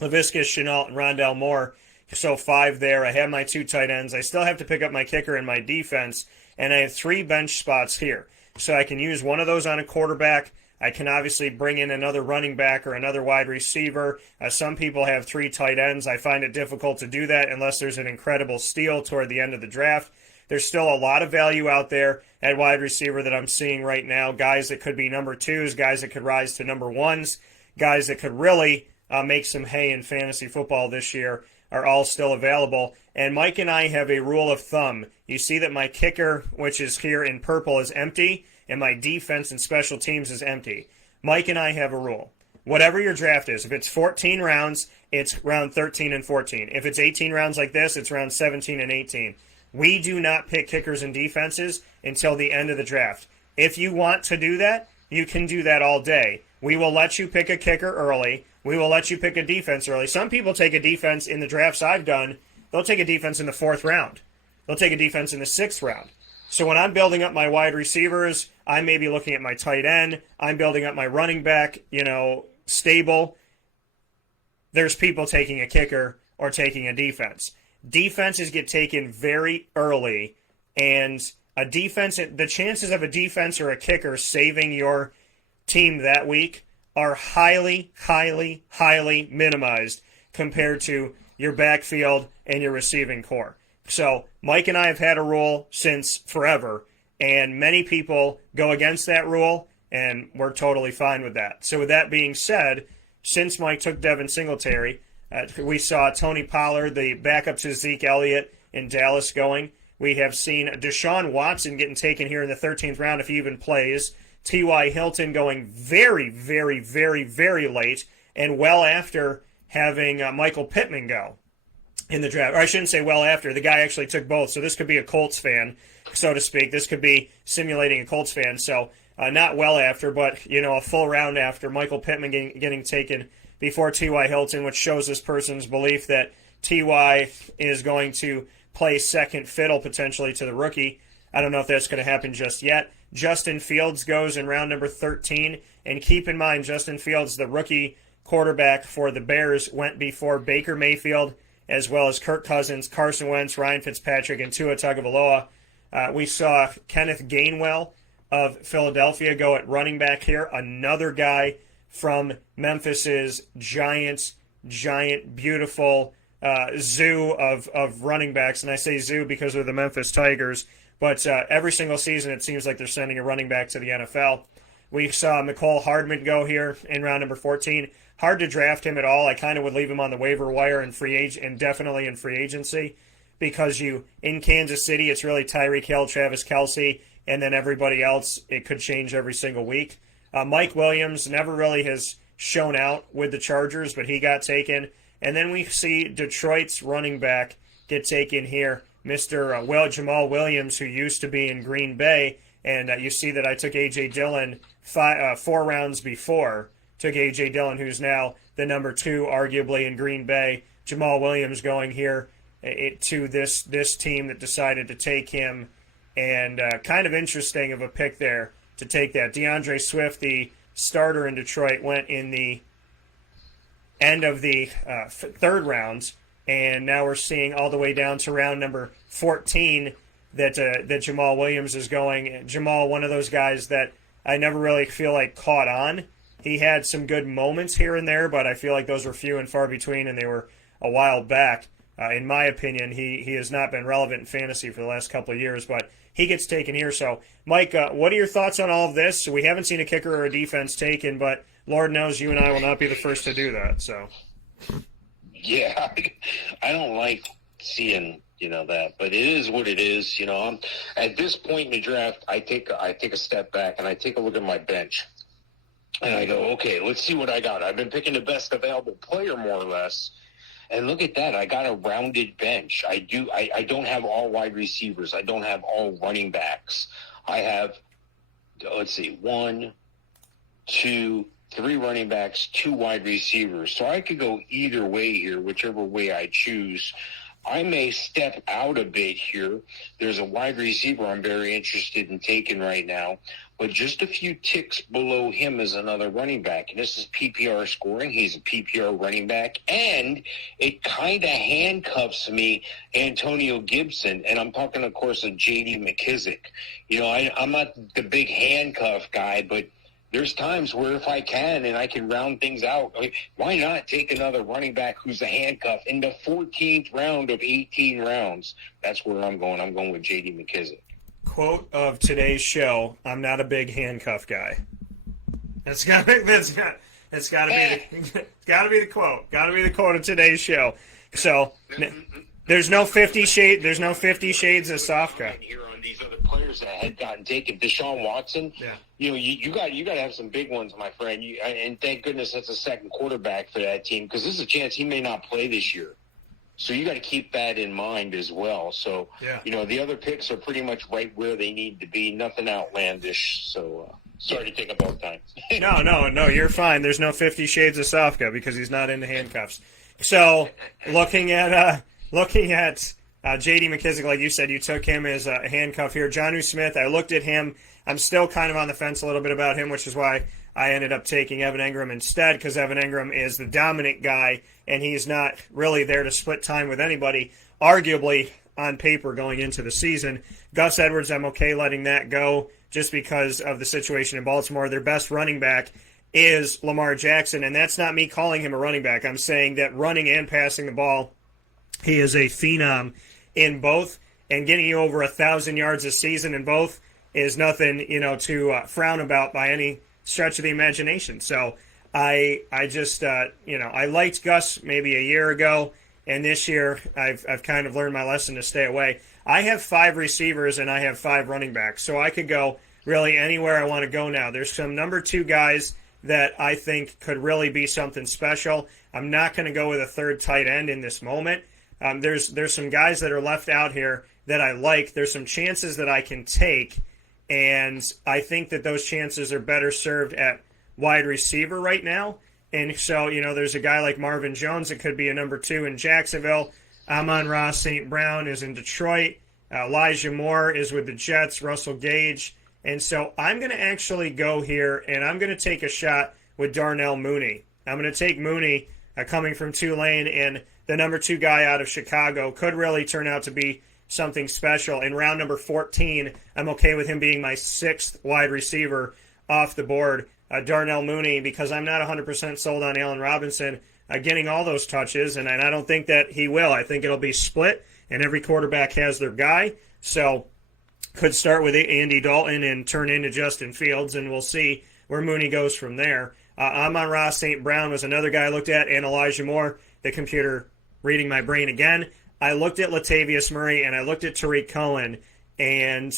Laviska Shenault, and Rondell Moore. So 5 there. I have my 2 tight ends. I still have to pick up my kicker and my defense, and I have 3 bench spots here. So I can use one of those on a quarterback. I can obviously bring in another running back or another wide receiver. Some people have 3 tight ends. I find it difficult to do that unless there's an incredible steal toward the end of the draft. There's still a lot of value out there at wide receiver that I'm seeing right now. Guys that could be number 2s, guys that could rise to number 1s, guys that could really make some hay in fantasy football this year are all still available. And Mike and I have a rule of thumb. You see that my kicker, which is here in purple, is empty, and my defense and special teams is empty. Mike and I have a rule. Whatever your draft is, if it's 14 rounds, it's round 13 and 14. If it's 18 rounds like this, it's round 17 and 18. We do not pick kickers and defenses until the end of the draft. If you want to do that, you can do that all day. We will let you pick a kicker early. We will let you pick a defense early. Some people take a defense in the drafts I've done. They'll take a defense in the 4th round. They'll take a defense in the 6th round. So when I'm building up my wide receivers, I may be looking at my tight end. I'm building up my running back, stable, there's people taking a kicker or taking a defense. Defenses get taken very early, and the chances of a defense or a kicker saving your team that week are highly, highly, highly minimized compared to your backfield and your receiving core. So Mike and I have had a rule since forever, and many people go against that rule, and we're totally fine with that. So with that being said, since Mike took Devin Singletary, we saw Tony Pollard, the backup to Zeke Elliott in Dallas, going. We have seen Deshaun Watson getting taken here in the 13th round if he even plays. T.Y. Hilton going very, very, very, very late, and well after having Michael Pittman go in the draft. Or I shouldn't say well after. The guy actually took both, so this could be a Colts fan, so to speak. This could be simulating a Colts fan. So not well after, but a full round after Michael Pittman getting taken before T.Y. Hilton, which shows this person's belief that T.Y. is going to play second fiddle potentially to the rookie. I don't know if that's going to happen just yet. Justin Fields goes in round number 13, and keep in mind, Justin Fields, the rookie quarterback for the Bears, went before Baker Mayfield, as well as Kirk Cousins, Carson Wentz, Ryan Fitzpatrick, and Tua Tagovailoa. We saw Kenneth Gainwell of Philadelphia go at running back here, another guy from Memphis's giant, beautiful zoo of running backs. And I say zoo because of the Memphis Tigers. But every single season it seems like they're sending a running back to the NFL. We saw Mecole Hardman go here in round number 14. Hard to draft him at all. I kind of would leave him on the waiver wire and definitely in free agency, because in Kansas City, it's really Tyreek Hill, Travis Kelce, and then everybody else. It could change every single week. Mike Williams never really has shown out with the Chargers, but he got taken. And then we see Detroit's running back get taken here, Mr. Jamal Williams, who used to be in Green Bay. And you see that I took A.J. Dillon 4 rounds before. Took A.J. Dillon, who's now the number 2, arguably, in Green Bay. Jamal Williams going here to this team that decided to take him. And kind of interesting of a pick there to take that. DeAndre Swift, the starter in Detroit, went in the end of the 3rd round. And now we're seeing all the way down to round number 14 that Jamal Williams is going. Jamal, one of those guys that I never really feel like caught on. He had some good moments here and there, but I feel like those were few and far between, and they were a while back. In my opinion, he has not been relevant in fantasy for the last couple of years, but he gets taken here. So, Mike, what are your thoughts on all of this? We haven't seen a kicker or a defense taken, but Lord knows you and I will not be the first to do that. So, yeah, I don't like seeing that, but it is what it is. I'm at this point in the draft. I take a step back and I take a look at my bench, and I go, okay, let's see what I got. I've been picking the best available player, more or less. And look at that. I got a rounded bench. I don't have all wide receivers. I don't have all running backs. I have, 1, 2, 3 running backs, 2 wide receivers. So I could go either way here, whichever way I choose. I may step out a bit here. There's a wide receiver I'm very interested in taking right now, but just a few ticks below him is another running back. And this is PPR scoring. He's a PPR running back, and it kind of handcuffs me Antonio Gibson. And I'm talking, of course, of J.D. McKissick. I'm not the big handcuff guy, but there's times where if I can and I can round things out, why not take another running back who's a handcuff in the 14th round of 18 rounds? That's where I'm going. I'm going with J.D. McKissick. Quote of today's show: I'm not a big handcuff guy. It's got to be the quote. Got to be the quote of today's show. So there's no 50 shades of Sofka. Here on these other players that had gotten taken, Deshaun Watson. Yeah. You got to have some big ones, my friend. And thank goodness that's a second quarterback for that team, because there's a chance he may not play this year. So you got to keep that in mind as well. So, the other picks are pretty much right where they need to be. Nothing outlandish. So, sorry to take up all the time. No, you're fine. There's no 50 Shades of Sofka because he's not into handcuffs. So, looking at J.D. McKissick, like you said, you took him as a handcuff here. Jonnu Smith, I looked at him. I'm still kind of on the fence a little bit about him, which is why I ended up taking Evan Engram instead, because Evan Engram is the dominant guy, and he's not really there to split time with anybody, arguably on paper going into the season. Gus Edwards, I'm okay letting that go just because of the situation in Baltimore. Their best running back is Lamar Jackson, and that's not me calling him a running back. I'm saying that running and passing the ball, he is a phenom in both, and getting you over 1,000 yards a season in both is nothing, to frown about by any stretch of the imagination. So I just, I liked Gus maybe a year ago, and this year I've kind of learned my lesson to stay away. I have 5 receivers and I have 5 running backs, so I could go really anywhere I want to go now. There's some number 2 guys that I think could really be something special. I'm not going to go with a third tight end in this moment. There's some guys that are left out here that I like. There's some chances that I can take, and I think that those chances are better served at wide receiver right now. And so, there's a guy like Marvin Jones that could be a number 2 in Jacksonville. Amon-Ra St. Brown is in Detroit. Elijah Moore is with the Jets. Russell Gage. And so I'm going to actually go here, and I'm going to take a shot with Darnell Mooney. I'm going to take Mooney coming from Tulane, and the number 2 guy out of Chicago could really turn out to be something special. In round number 14, I'm okay with him being my 6th wide receiver off the board. Darnell Mooney, because I'm not 100% sold on Allen Robinson getting all those touches, and I don't think that he will. I think it'll be split, and every quarterback has their guy. So could start with Andy Dalton and turn into Justin Fields, and we'll see where Mooney goes from there. Amon-Ra St. Brown was another guy I looked at, and Elijah Moore, the computer reading my brain again. I looked at Latavius Murray, and I looked at Tariq Cohen, and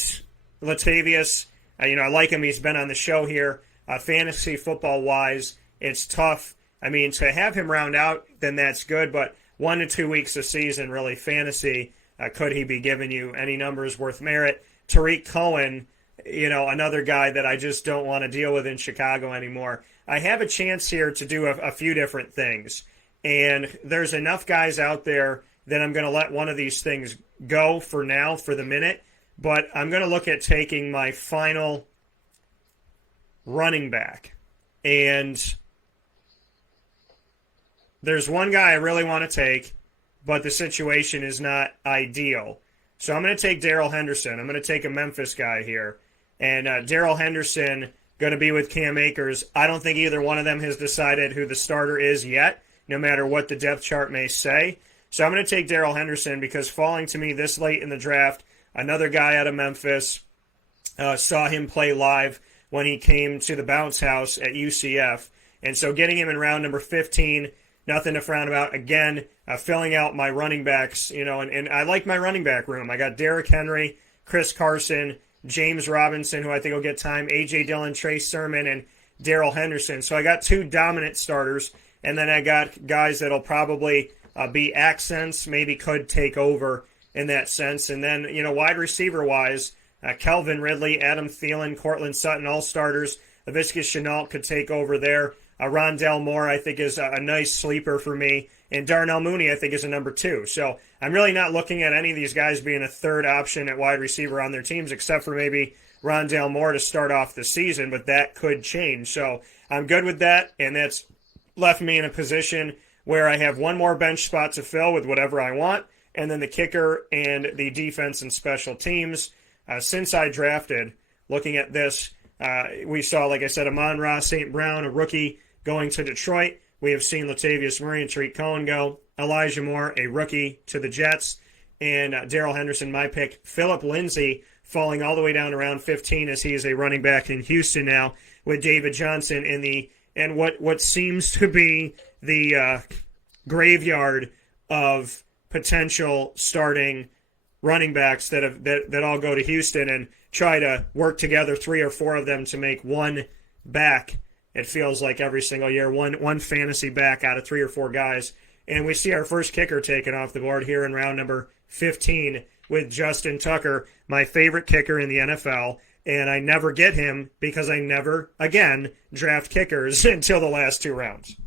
Latavius, I like him. He's been on the show here. Fantasy football-wise, it's tough. To have him round out, then that's good, but 1 to 2 weeks a season, really, fantasy, could he be giving you any numbers worth merit? Tariq Cohen, another guy that I just don't want to deal with in Chicago anymore. I have a chance here to do a few different things, and there's enough guys out there that I'm going to let one of these things go for now, for the minute, but I'm going to look at taking my final running back. And there's one guy I really want to take, but the situation is not ideal. So I'm going to take Darrell Henderson. I'm going to take a Memphis guy here. And Darrell Henderson going to be with Cam Akers. I don't think either one of them has decided who the starter is yet, no matter what the depth chart may say. So I'm going to take Darrell Henderson because falling to me this late in the draft, another guy out of Memphis, saw him play live when he came to the bounce house at UCF. And so getting him in round number 15, nothing to frown about. Again, filling out my running backs, and I like my running back room. I got Derrick Henry, Chris Carson, James Robinson, who I think will get time, A.J. Dillon, Trey Sermon, and Darrell Henderson. So I got 2 dominant starters, and then I got guys that'll probably be accents, maybe could take over in that sense. And then, wide receiver-wise, Kelvin Ridley, Adam Thielen, Cortland Sutton, all starters. Laviska Shenault could take over there. Rondell Moore, I think, is a nice sleeper for me. And Darnell Mooney, I think, is a number 2. So I'm really not looking at any of these guys being a third option at wide receiver on their teams, except for maybe Rondell Moore to start off the season, but that could change. So I'm good with that, and that's left me in a position where I have one more bench spot to fill with whatever I want, and then the kicker and the defense and special teams. Since I drafted, looking at this, we saw, like I said, Amon-Ra St. Brown, a rookie, going to Detroit. We have seen Latavius Murray and Tariq Cohen go. Elijah Moore, a rookie, to the Jets. And Darrell Henderson, my pick. Philip Lindsay falling all the way down to round 15 as he is a running back in Houston now with David Johnson in what seems to be the graveyard of potential starting running backs that all go to Houston and try to work together, 3 or 4 of them, to make one back. It feels like every single year, one fantasy back out of 3 or 4 guys. And we see our first kicker taken off the board here in round number 15 with Justin Tucker, my favorite kicker in the NFL. And I never get him because I never, again, draft kickers until the last 2 rounds.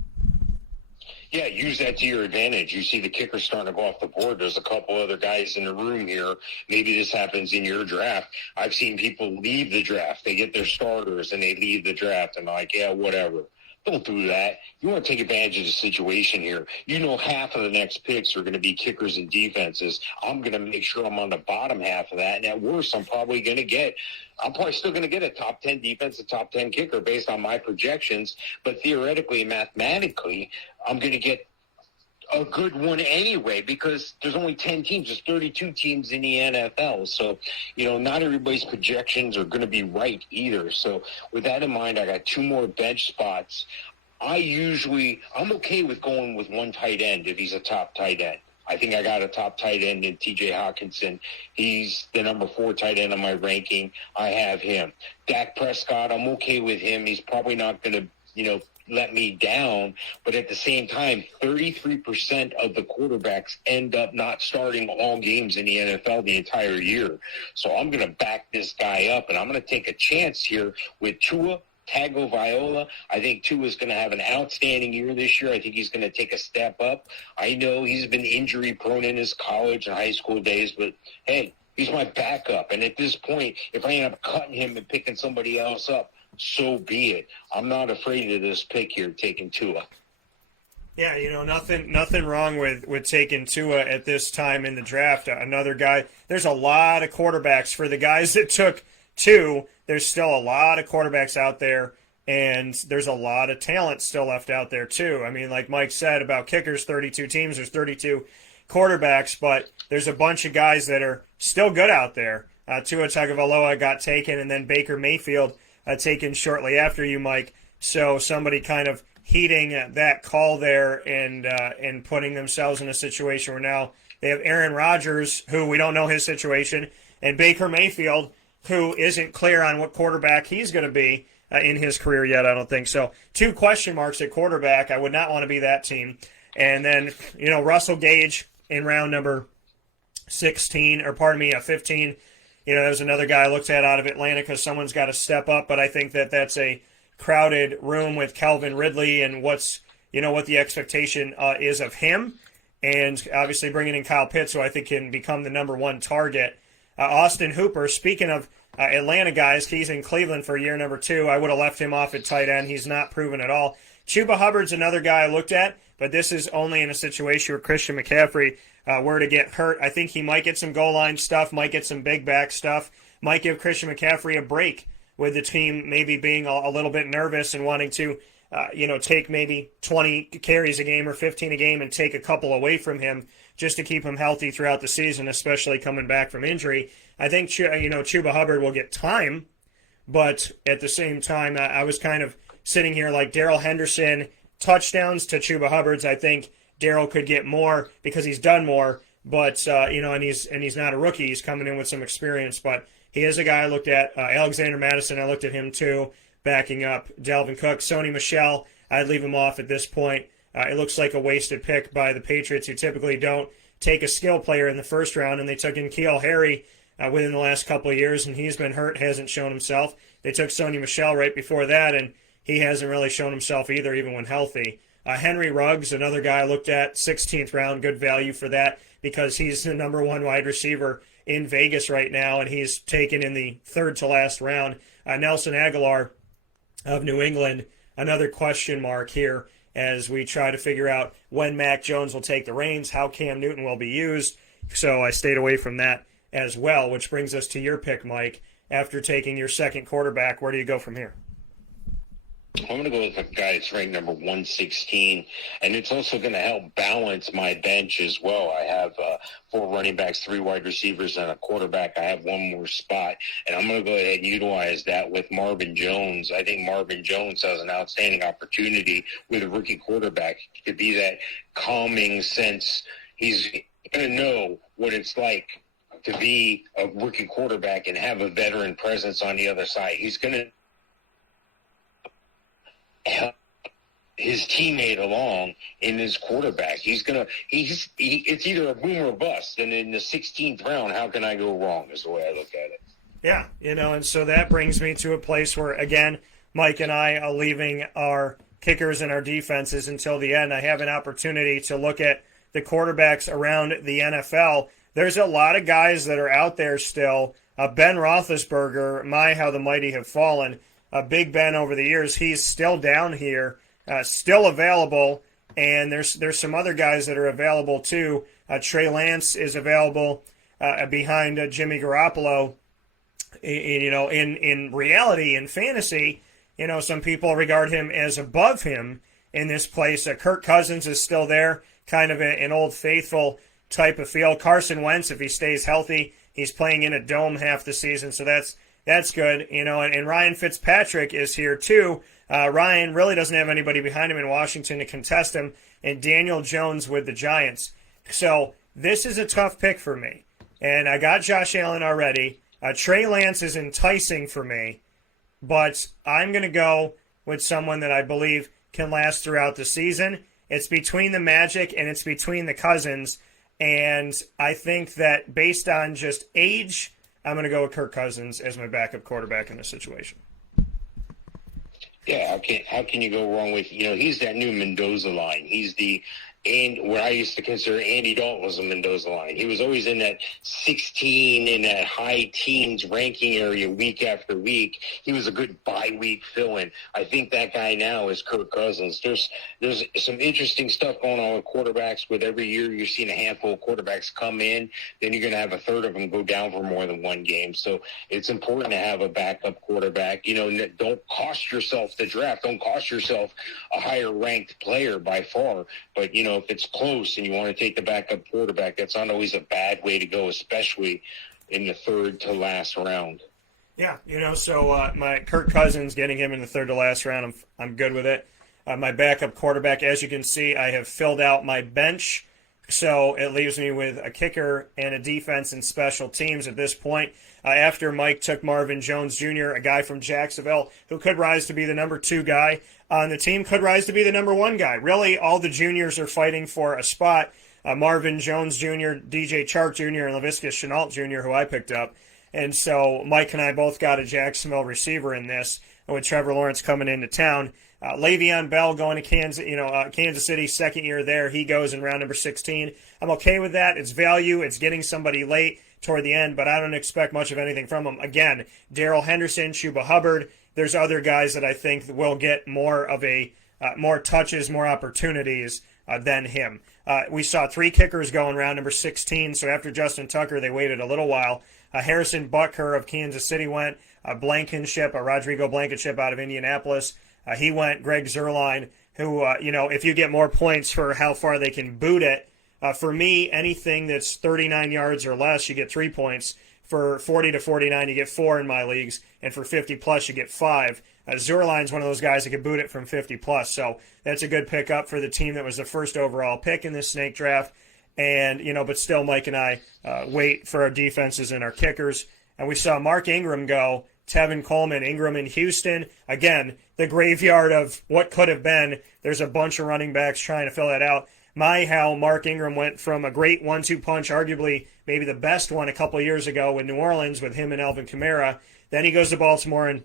Yeah, use that to your advantage. You see the kicker starting to go off the board. There's a couple other guys in the room here. Maybe this happens in your draft. I've seen people leave the draft. They get their starters and they leave the draft and they're like, yeah, whatever. Don't do that. You want to take advantage of the situation here. You know half of the next picks are going to be kickers and defenses. I'm going to make sure I'm on the bottom half of that. And at worst, I'm probably still going to get a top 10 defense, a top 10 kicker based on my projections. But theoretically and mathematically, I'm going to get a good one anyway because there's only 10 teams. There's 32 teams in the NFL. So, not everybody's projections are going to be right either. So with that in mind, I got 2 more bench spots. I'm okay with going with one tight end if he's a top tight end. I think I got a top tight end in T.J. Hawkinson. He's the number 4 tight end on my ranking. I have him. Dak Prescott, I'm okay with him. He's probably not going to, let me down, but at the same time, 33% of the quarterbacks end up not starting all games in the NFL the entire year. So I'm going to back this guy up, and I'm going to take a chance here with Tua Tagovailoa. I think Tua is going to have an outstanding year this year. I think he's going to take a step up. I know he's been injury-prone in his college and high school days, but hey, he's my backup. And at this point, if I end up cutting him and picking somebody else up, so be it. I'm not afraid of this pick here, taking Tua. Yeah, nothing wrong with taking Tua at this time in the draft. Another guy, there's a lot of quarterbacks. For the guys that took 2, there's still a lot of quarterbacks out there, and there's a lot of talent still left out there too. I mean, like Mike said about kickers, 32 teams, there's 32 quarterbacks, but there's a bunch of guys that are still good out there. Tua Tagovailoa got taken, and then Baker Mayfield taken shortly after you, Mike. So somebody kind of heeding that call there and putting themselves in a situation where now they have Aaron Rodgers, who we don't know his situation, and Baker Mayfield, who isn't clear on what quarterback he's going to be in his career yet, I don't think. So 2 question marks at quarterback. I would not want to be that team. And then, Russell Gage in round number 15. There's another guy I looked at out of Atlanta because someone's got to step up, but I think that's a crowded room with Calvin Ridley and what the expectation is of him, and obviously bringing in Kyle Pitts, who I think can become the number 1 target. Austin Hooper, speaking of Atlanta guys, he's in Cleveland for year number 2. I would have left him off at tight end. He's not proven at all. Chuba Hubbard's another guy I looked at, but this is only in a situation where Christian McCaffrey were to get hurt. I think he might get some goal line stuff, might get some big back stuff, might give Christian McCaffrey a break with the team maybe being a little bit nervous and wanting to, take maybe 20 carries a game or 15 a game and take a couple away from him just to keep him healthy throughout the season, especially coming back from injury. I think, Chuba Hubbard will get time, but at the same time, I was kind of sitting here like Darrell Henderson, touchdowns to Chuba Hubbard's. I think Darrell could get more because he's done more, but and he's not a rookie. He's coming in with some experience, but he is a guy I looked at. Alexander Madison, I looked at him too, backing up Dalvin Cook. Sony Michel, I'd leave him off at this point. It looks like a wasted pick by the Patriots, who typically don't take a skill player in the first round, and they took in N'Keal Harry within the last couple of years, and he's been hurt, hasn't shown himself. They took Sony Michel right before that, and he hasn't really shown himself either, even when healthy. Henry Ruggs, another guy I looked at, 16th round, good value for that because he's the number 1 wide receiver in Vegas right now, and he's taken in the 3rd to last round. Nelson Aguilar of New England, another question mark here as we try to figure out when Mac Jones will take the reins, how Cam Newton will be used. So I stayed away from that as well, which brings us to your pick, Mike. After taking your second quarterback, where do you go from here? I'm going to go with a guy that's ranked number 116, and it's also going to help balance my bench as well. I have 4 running backs, 3 wide receivers, and a quarterback. I have 1 more spot, and I'm going to go ahead and utilize that with Marvin Jones. I think Marvin Jones has an outstanding opportunity with a rookie quarterback to be that calming sense. He's going to know what it's like to be a rookie quarterback and have a veteran presence on the other side. He's going to help his teammate along in his quarterback. It's either a boom or a bust. And in the 16th round, how can I go wrong is the way I look at it. Yeah, and so that brings me to a place where, again, Mike and I are leaving our kickers in our defenses until the end, I have an opportunity to look at the quarterbacks around the NFL. There's a lot of guys that are out there still. Ben Roethlisberger, my, how the mighty have fallen. Big Ben over the years, he's still down here, still available. And there's some other guys that are available too. Trey Lance is available behind Jimmy Garoppolo. In reality, in fantasy, some people regard him as above him in this place. Kirk Cousins is still there, kind of an old faithful type of feel. Carson Wentz, if he stays healthy, he's playing in a dome half the season, so that's good. And Ryan Fitzpatrick is here too. Ryan really doesn't have anybody behind him in Washington to contest him, and Daniel Jones with the Giants. So this is a tough pick for me. And I got Josh Allen already. Trey Lance is enticing for me, but I'm going to go with someone that I believe can last throughout the season. It's between the Magic and it's between the Cousins, and I think that based on just age, I'm going to go with Kirk Cousins as my backup quarterback in this situation. Yeah, how can you go wrong with, he's that new Mendoza line. He's what I used to consider Andy Dalton was a Mendoza line. He was always in that 16 in that high teens ranking area week after week. He was a good bye-week fill-in. I think that guy now is Kirk Cousins. There's some interesting stuff going on with quarterbacks. With every year you're seeing a handful of quarterbacks come in, then you're going to have a third of them go down for more than one game. So it's important to have a backup quarterback. Don't cost yourself the draft. Don't cost yourself a higher-ranked player by far. But, if it's close and you want to take the backup quarterback, that's not always a bad way to go, especially in the third to last round. Yeah, so my Kirk Cousins, getting him in the third to last round, I'm good with it. My backup quarterback, as you can see, I have filled out my bench, so it leaves me with a kicker and a defense and special teams at this point. After Mike took Marvin Jones Jr., a guy from Jacksonville who could rise to be the number 2 guy on the team, could rise to be the number 1 guy. Really, all the juniors are fighting for a spot. Marvin Jones Jr., DJ Chark Jr., and Laviska Shenault Jr., who I picked up. And so Mike and I both got a Jacksonville receiver in this, with Trevor Lawrence coming into town. Le'Veon Bell going to Kansas City, second year there. He goes in round number 16. I'm okay with that. It's value. It's getting somebody late toward the end, but I don't expect much of anything from him. Again, Darrell Henderson, Chuba Hubbard. There's other guys that I think will get more of more touches, more opportunities than him. We saw 3 kickers go in round number 16, so after Justin Tucker, they waited a little while. Harrison Butker of Kansas City went. Rodrigo Blankenship out of Indianapolis. He went. Greg Zuerlein, who, if you get more points for how far they can boot it, for me, anything that's 39 yards or less, you get 3 points. For 40 to 49, you get 4 in my leagues. And for 50 plus, you get 5. Zuerlein's one of those guys that can boot it from 50 plus. So that's a good pickup for the team that was the first overall pick in this snake draft. And, but still Mike and I wait for our defenses and our kickers. And we saw Mark Ingram go, Tevin Coleman, Ingram in Houston. Again, the graveyard of what could have been. There's a bunch of running backs trying to fill that out. How Mark Ingram went from a great 1-2 punch, arguably maybe the best one a couple of years ago in New Orleans with him and Alvin Kamara. Then he goes to Baltimore and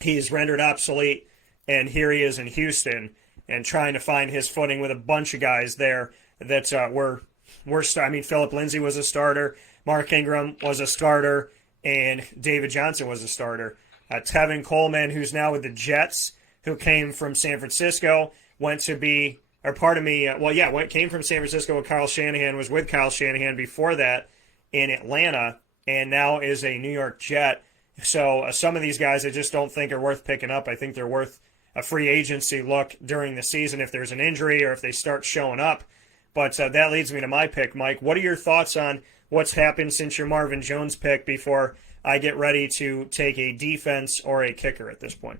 he's rendered obsolete. And here he is in Houston and trying to find his footing with a bunch of guys there that were Philip Lindsay was a starter, Mark Ingram was a starter, and David Johnson was a starter. Tevin Coleman, who's now with the Jets, who came from San Francisco, came from San Francisco with Kyle Shanahan, was with Kyle Shanahan before that in Atlanta, and now is a New York Jet. So some of these guys I just don't think are worth picking up. I think they're worth a free agency look during the season if there's an injury or if they start showing up. But that leads me to my pick, Mike. What are your thoughts on what's happened since your Marvin Jones pick before I get ready to take a defense or a kicker at this point?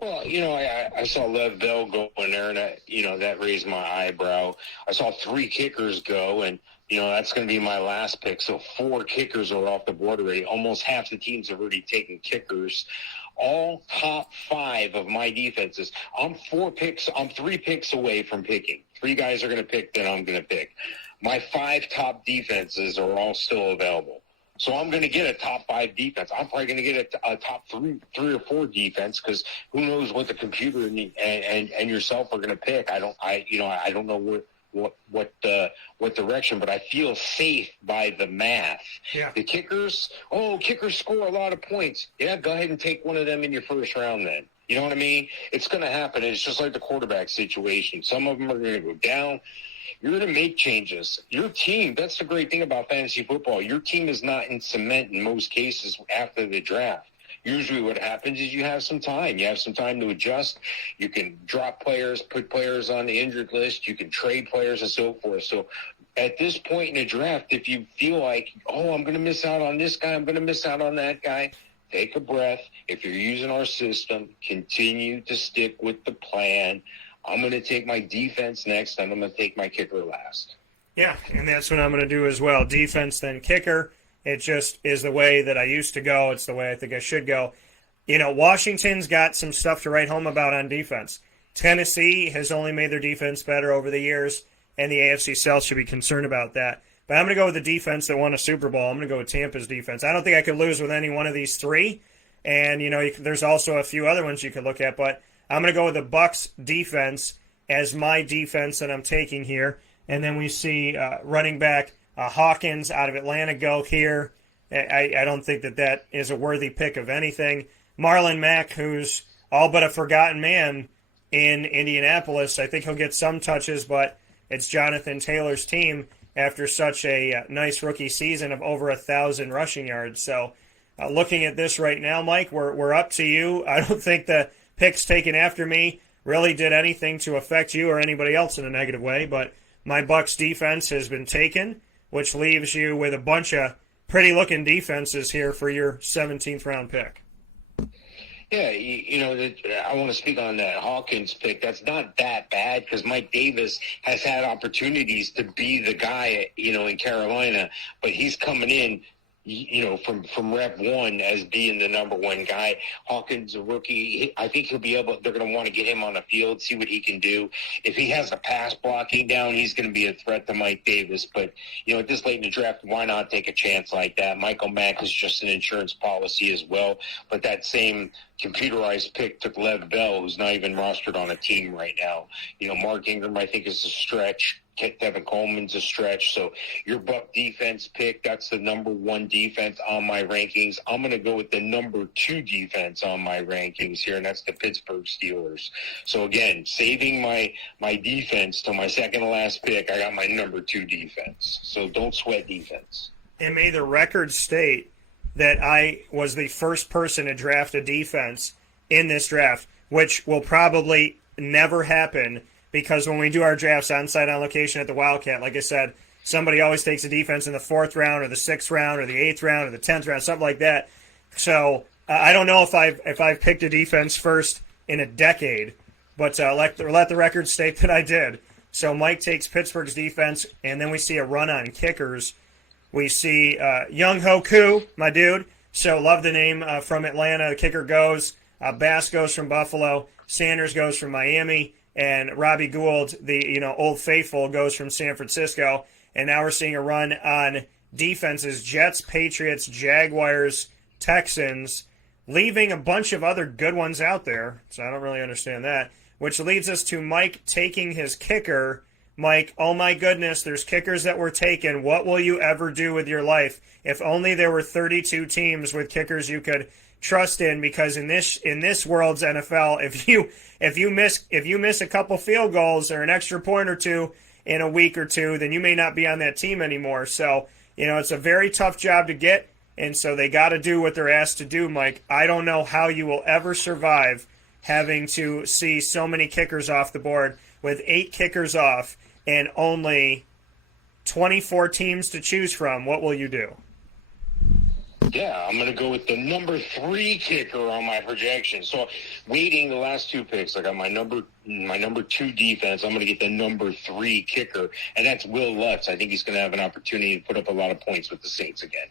Well, I saw Lev Bell go in there, and that raised my eyebrow. I saw 3 kickers go, and that's going to be my last pick. So 4 kickers are off the board already. Almost half the teams have already taken kickers. All top 5 of my defenses. I'm 3 picks away from picking. 3 guys are going to pick that I'm going to pick. My 5 top defenses are all still available. So I'm going to get a top 5 defense. I'm probably going to get a top three or four defense, because who knows what the computer and yourself are going to pick. I don't know what direction, but I feel safe by the math. Yeah. The kickers score a lot of points. Yeah, go ahead and take one of them in your first round then. You know what I mean? It's going to happen. It's just like the quarterback situation. Some of them are going to go down. You're going to make changes. Your team, that's the great thing about fantasy football. Your team is not in cement in most cases after the draft. Usually what happens is you have some time. You have some time to adjust. You can drop players, put players on the injured list. You can trade players and so forth. So at this point in the draft, if you feel like, I'm going to miss out on this guy, I'm going to miss out on that guy, take a breath. If you're using our system, continue to stick with the plan. I'm going to take my defense next, and I'm going to take my kicker last. Yeah, and that's what I'm going to do as well. Defense, then kicker. It just is the way that I used to go. It's the way I think I should go. Washington's got some stuff to write home about on defense. Tennessee has only made their defense better over the years, and the AFC South should be concerned about that. But I'm going to go with the defense that won a Super Bowl. I'm going to go with Tampa's defense. I don't think I could lose with any one of these three. And, there's also a few other ones you could look at, but I'm going to go with the Bucs defense as my defense that I'm taking here. And then we see running back Hawkins out of Atlanta go here. I don't think that is a worthy pick of anything. Marlon Mack, who's all but a forgotten man in Indianapolis. I think he'll get some touches, but it's Jonathan Taylor's team after such a nice rookie season of over 1,000 rushing yards. So looking at this right now, Mike, we're up to you. I don't think the picks taken after me really did anything to affect you or anybody else in a negative way, but my Bucs defense has been taken, which leaves you with a bunch of pretty-looking defenses here for your 17th round pick. Yeah, I want to speak on that Hawkins pick. That's not that bad, because Mike Davis has had opportunities to be the guy, in Carolina, but he's coming in, from rep one as being the number one guy. Hawkins, a rookie, I think they're going to want to get him on the field, see what he can do. If he has the pass blocking down, he's going to be a threat to Mike Davis. But, at this late in the draft, why not take a chance like that? Michael Mack is just an insurance policy as well. But that same computerized pick took Lev Bell, who's not even rostered on a team right now. Mark Ingram, I think, is a stretch. Tevin Coleman's a stretch. So your Buck defense pick, that's the number one defense on my rankings. I'm going to go with the number 2 defense on my rankings here, and that's the Pittsburgh Steelers. So again, saving my defense to my second to last pick, I got my number 2 defense. So don't sweat defense. And may the record state that I was the first person to draft a defense in this draft, which will probably never happen, because when we do our drafts on-site on location at the Wildcat, like I said, somebody always takes a defense in the 4th round or the 6th round or the 8th round or the 10th round, something like that. So I don't know if I've picked a defense first in a decade, but let the record state that I did. So Mike takes Pittsburgh's defense, and then we see a run on kickers. We see Young Ho Koo, my dude. So love the name from Atlanta. The kicker goes. Bass goes from Buffalo. Sanders goes from Miami. And Robbie Gould, the old faithful, goes from San Francisco. And now we're seeing a run on defenses: Jets, Patriots, Jaguars, Texans, leaving a bunch of other good ones out there. So I don't really understand that. Which leads us to Mike taking his kicker. Mike, oh my goodness, there's kickers that were taken. What will you ever do with your life? If only there were 32 teams with kickers you could trust in, because in this world's NFL, if you miss a couple field goals or an extra point or two in a week or two, then you may not be on that team anymore. So, it's a very tough job to get, and so they got to do what they're asked to do, Mike. I don't know how you will ever survive having to see so many kickers off the board with 8 kickers off and only 24 teams to choose from. What will you do? Yeah, I'm going to go with the number 3 kicker on my projection. So waiting the last 2 picks, I got my number 2 defense. I'm going to get the number 3 kicker, and that's Will Lutz. I think he's going to have an opportunity to put up a lot of points with the Saints again.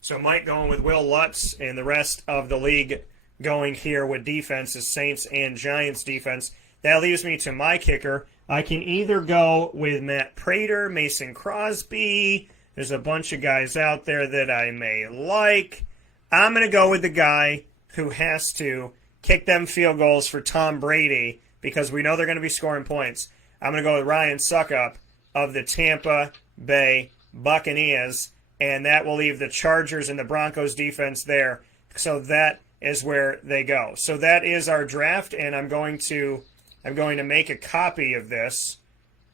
So Mike going with Will Lutz, and the rest of the league going here with defenses, Saints and Giants defense. That leaves me to my kicker. I can either go with Matt Prater, Mason Crosby, There's a bunch of guys out there that I may like. I'm going to go with the guy who has to kick them field goals for Tom Brady because we know they're going to be scoring points. I'm going to go with Ryan Suckup of the Tampa Bay Buccaneers, and that will leave the Chargers and the Broncos defense there. So that is where they go. So that is our draft, and I'm going to make a copy of this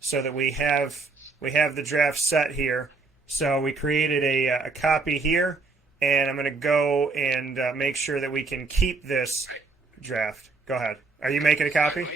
so that we have the draft set here. So we created a copy here, and I'm going to go and make sure that we can keep this draft. Go ahead. Are you making a copy?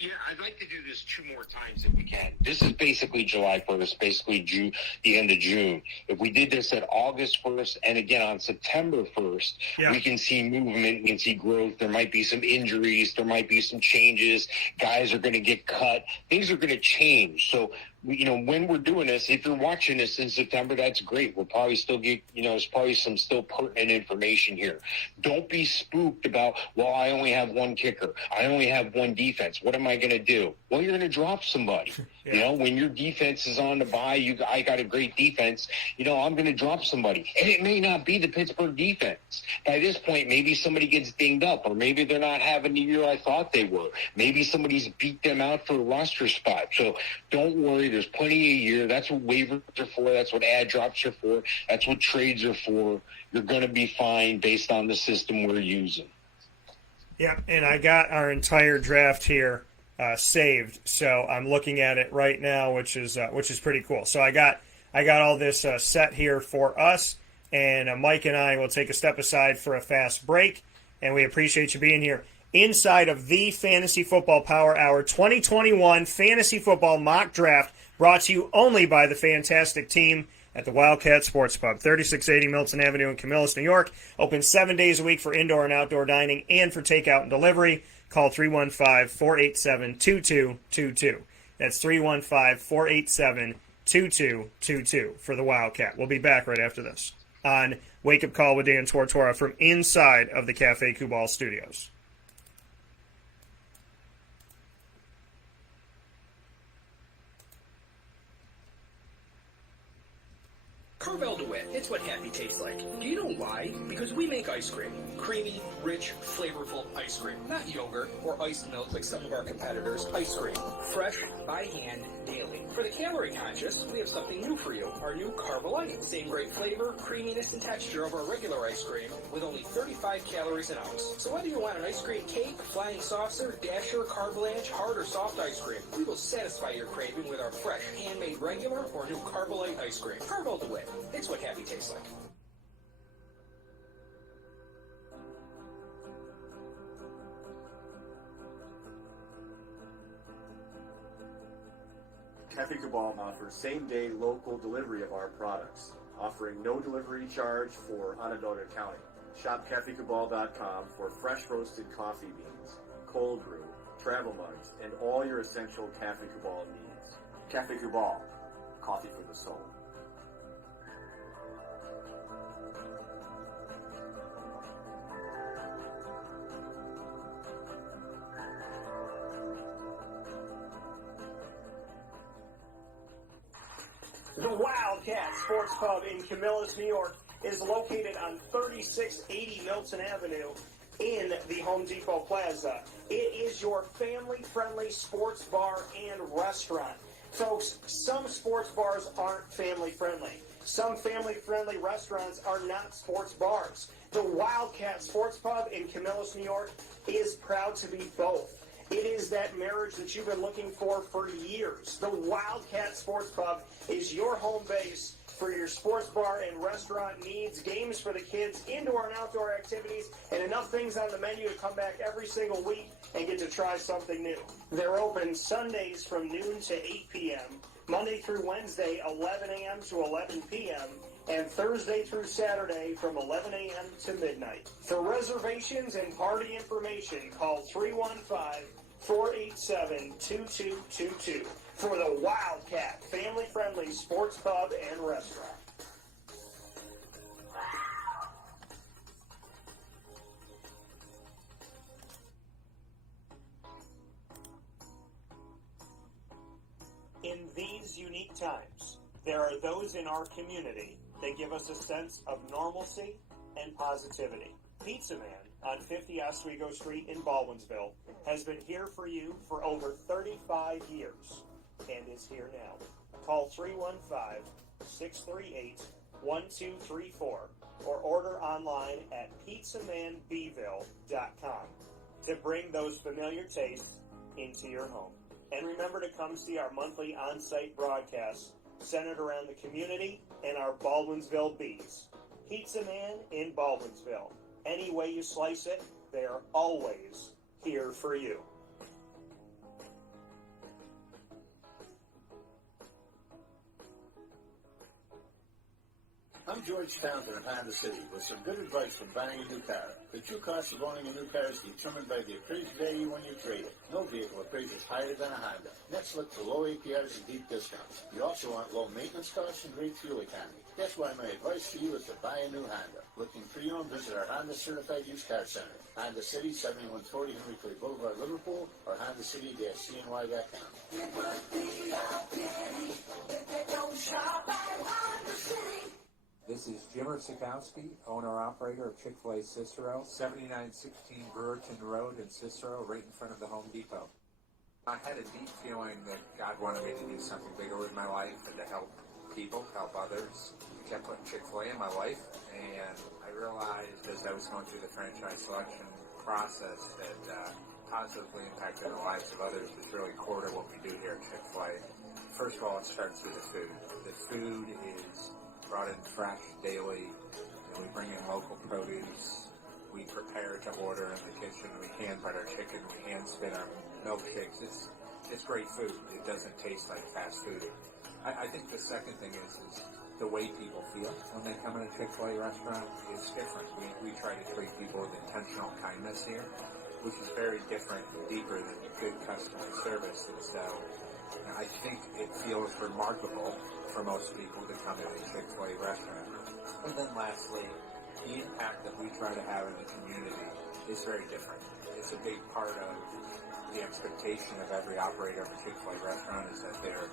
Yeah, I'd like to do this 2 more times if we can. This is basically July 1st, basically June, the end of June. If we did this at August 1st and again on September 1st, we can see movement, we can see growth. There might be some injuries. There might be some changes. Guys are going to get cut. Things are going to change. So, when we're doing this, if you're watching this in September, that's great. We'll probably still get, there's probably some still pertinent information here. Don't be spooked about, well, I only have one kicker. I only have one defense. What am I going to do? Well, you're going to drop somebody. When your defense is on the bye, I got a great defense. I'm going to drop somebody. And it may not be the Pittsburgh defense. By this point, maybe somebody gets dinged up, or maybe they're not having the year I thought they were. Maybe somebody's beat them out for a roster spot. So don't worry. There's plenty a year. That's what waivers are for. That's what ad drops are for. That's what trades are for. You're going to be fine based on the system we're using. Yep, and I got our entire draft here saved, so I'm looking at it right now, which is pretty cool. So I got all this set here for us, and Mike and I will take a step aside for a fast break, and we appreciate you being here inside of the Fantasy Football Power Hour 2021 Fantasy Football Mock Draft, brought to you only by the fantastic team at the Wildcat Sports Pub, 3680 Milton Avenue in Camillus, New York. Open 7 days a week for indoor and outdoor dining and for takeout and delivery. Call 315-487-2222. That's 315-487-2222 for the Wildcat. We'll be back right after this on Wake Up Call with Dan Tortora from inside of the Cafe Kubal studios. Carvel DeWitt, it's what happy tastes like. Do you know why? Because we make ice cream. Creamy, rich, flavorful ice cream. Not yogurt or iced milk like some of our competitors. Ice cream. Fresh, by hand, daily. For the calorie conscious, we have something new for you. Our new Carvelite. Same great flavor, creaminess, and texture of our regular ice cream with only 35 calories an ounce. So whether you want an ice cream cake, flying saucer, dasher, carvalanche, hard or soft ice cream, we will satisfy your craving with our fresh, handmade regular or new Carvelite ice cream. Carvel DeWitt. It's what happy tastes like. Cafe Cabal offers same-day local delivery of our products, offering no delivery charge for Onondaga County. Shop cafecabal.com for fresh roasted coffee beans, cold brew, travel mugs, and all your essential Cafe Cabal needs. Cafe Cabal, coffee for the soul. The Wildcat Sports Pub in Camillus, New York is located on 3680 Milton Avenue in the Home Depot Plaza. It is your family-friendly sports bar and restaurant. Folks, some sports bars aren't family-friendly. Some family-friendly restaurants are not sports bars. The Wildcat Sports Pub in Camillus, New York is proud to be both. It is that marriage that you've been looking for years. The Wildcat Sports Pub is your home base for your sports bar and restaurant needs, games for the kids, indoor and outdoor activities, and enough things on the menu to come back every single week and get to try something new. They're open Sundays from noon to 8 p.m., Monday through Wednesday, 11 a.m. to 11 p.m., and Thursday through Saturday from 11 a.m. to midnight. For reservations and party information, call 315-487-2222 for the Wildcat family-friendly sports pub and restaurant. In these unique times, There are those in our community that give us a sense of normalcy and positivity. Pizza Man on 50 Oswego Street in Baldwinsville has been here for you for over 35 years and is here now. Call 315-638-1234 or order online at pizzamanbville.com to bring those familiar tastes into your home. And remember to come see our monthly on-site broadcasts centered around the community and our Baldwinsville Bees. Pizza Man in Baldwinsville. Any way you slice it, they are always here for you. I'm George Townsend of Honda City with some good advice from buying a new car. The true cost of owning a new car is determined by the appraised value when you trade it. No vehicle appraises higher than a Honda. Next, look for low APRs and deep discounts. You also want low maintenance costs and great fuel economy. That's why my advice to you is to buy a new Honda. Looking for you and visit our Honda Certified Used Car Center. Honda City, 7140 Henry Clay Boulevard, Liverpool, or HondaCity-CNY.com. It would be a pity if they don't shop at Honda City. This is Jimmer Sikowski, owner-operator of Chick-fil-A Cicero, 7916 Brewerton Road in Cicero, right in front of the Home Depot. I had a deep feeling that God wanted me to do something bigger with my life and to help people, help others. I kept putting Chick-fil-A in my life, and I realized as I was going through the franchise selection process that positively impacting the lives of others is really core to what we do here at Chick-fil-A. First of all, it starts with the food. The food is brought in fresh daily, and we bring in local produce. We prepare to order in the kitchen. We hand butter chicken. We hand spin our milkshakes. It's great food. It doesn't taste like fast food. I think the second thing is the way people feel when they come in a Chick-fil-A restaurant is different. We try to treat people with intentional kindness here, which is very different and deeper than good customer service. And so I think it feels remarkable for most people to come to a Chick-fil-A restaurant. And then lastly, the impact that we try to have in the community is very different. It's a big part of the expectation of every operator of a Chick-fil-A restaurant is that they're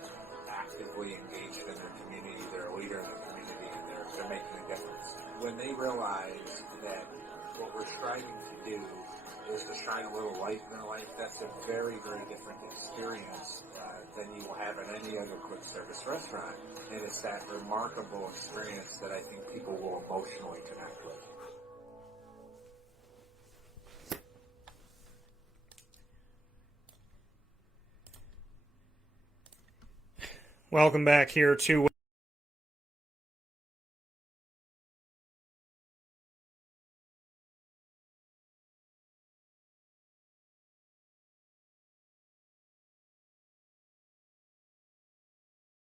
actively engaged in their community, they're a leader in the community, and they're making a difference. When they realize that what we're striving to do is to shine a little light in their life, that's a very, very different experience than you will have in any other quick service restaurant. And it's that remarkable experience that I think people will emotionally connect with. Welcome back here to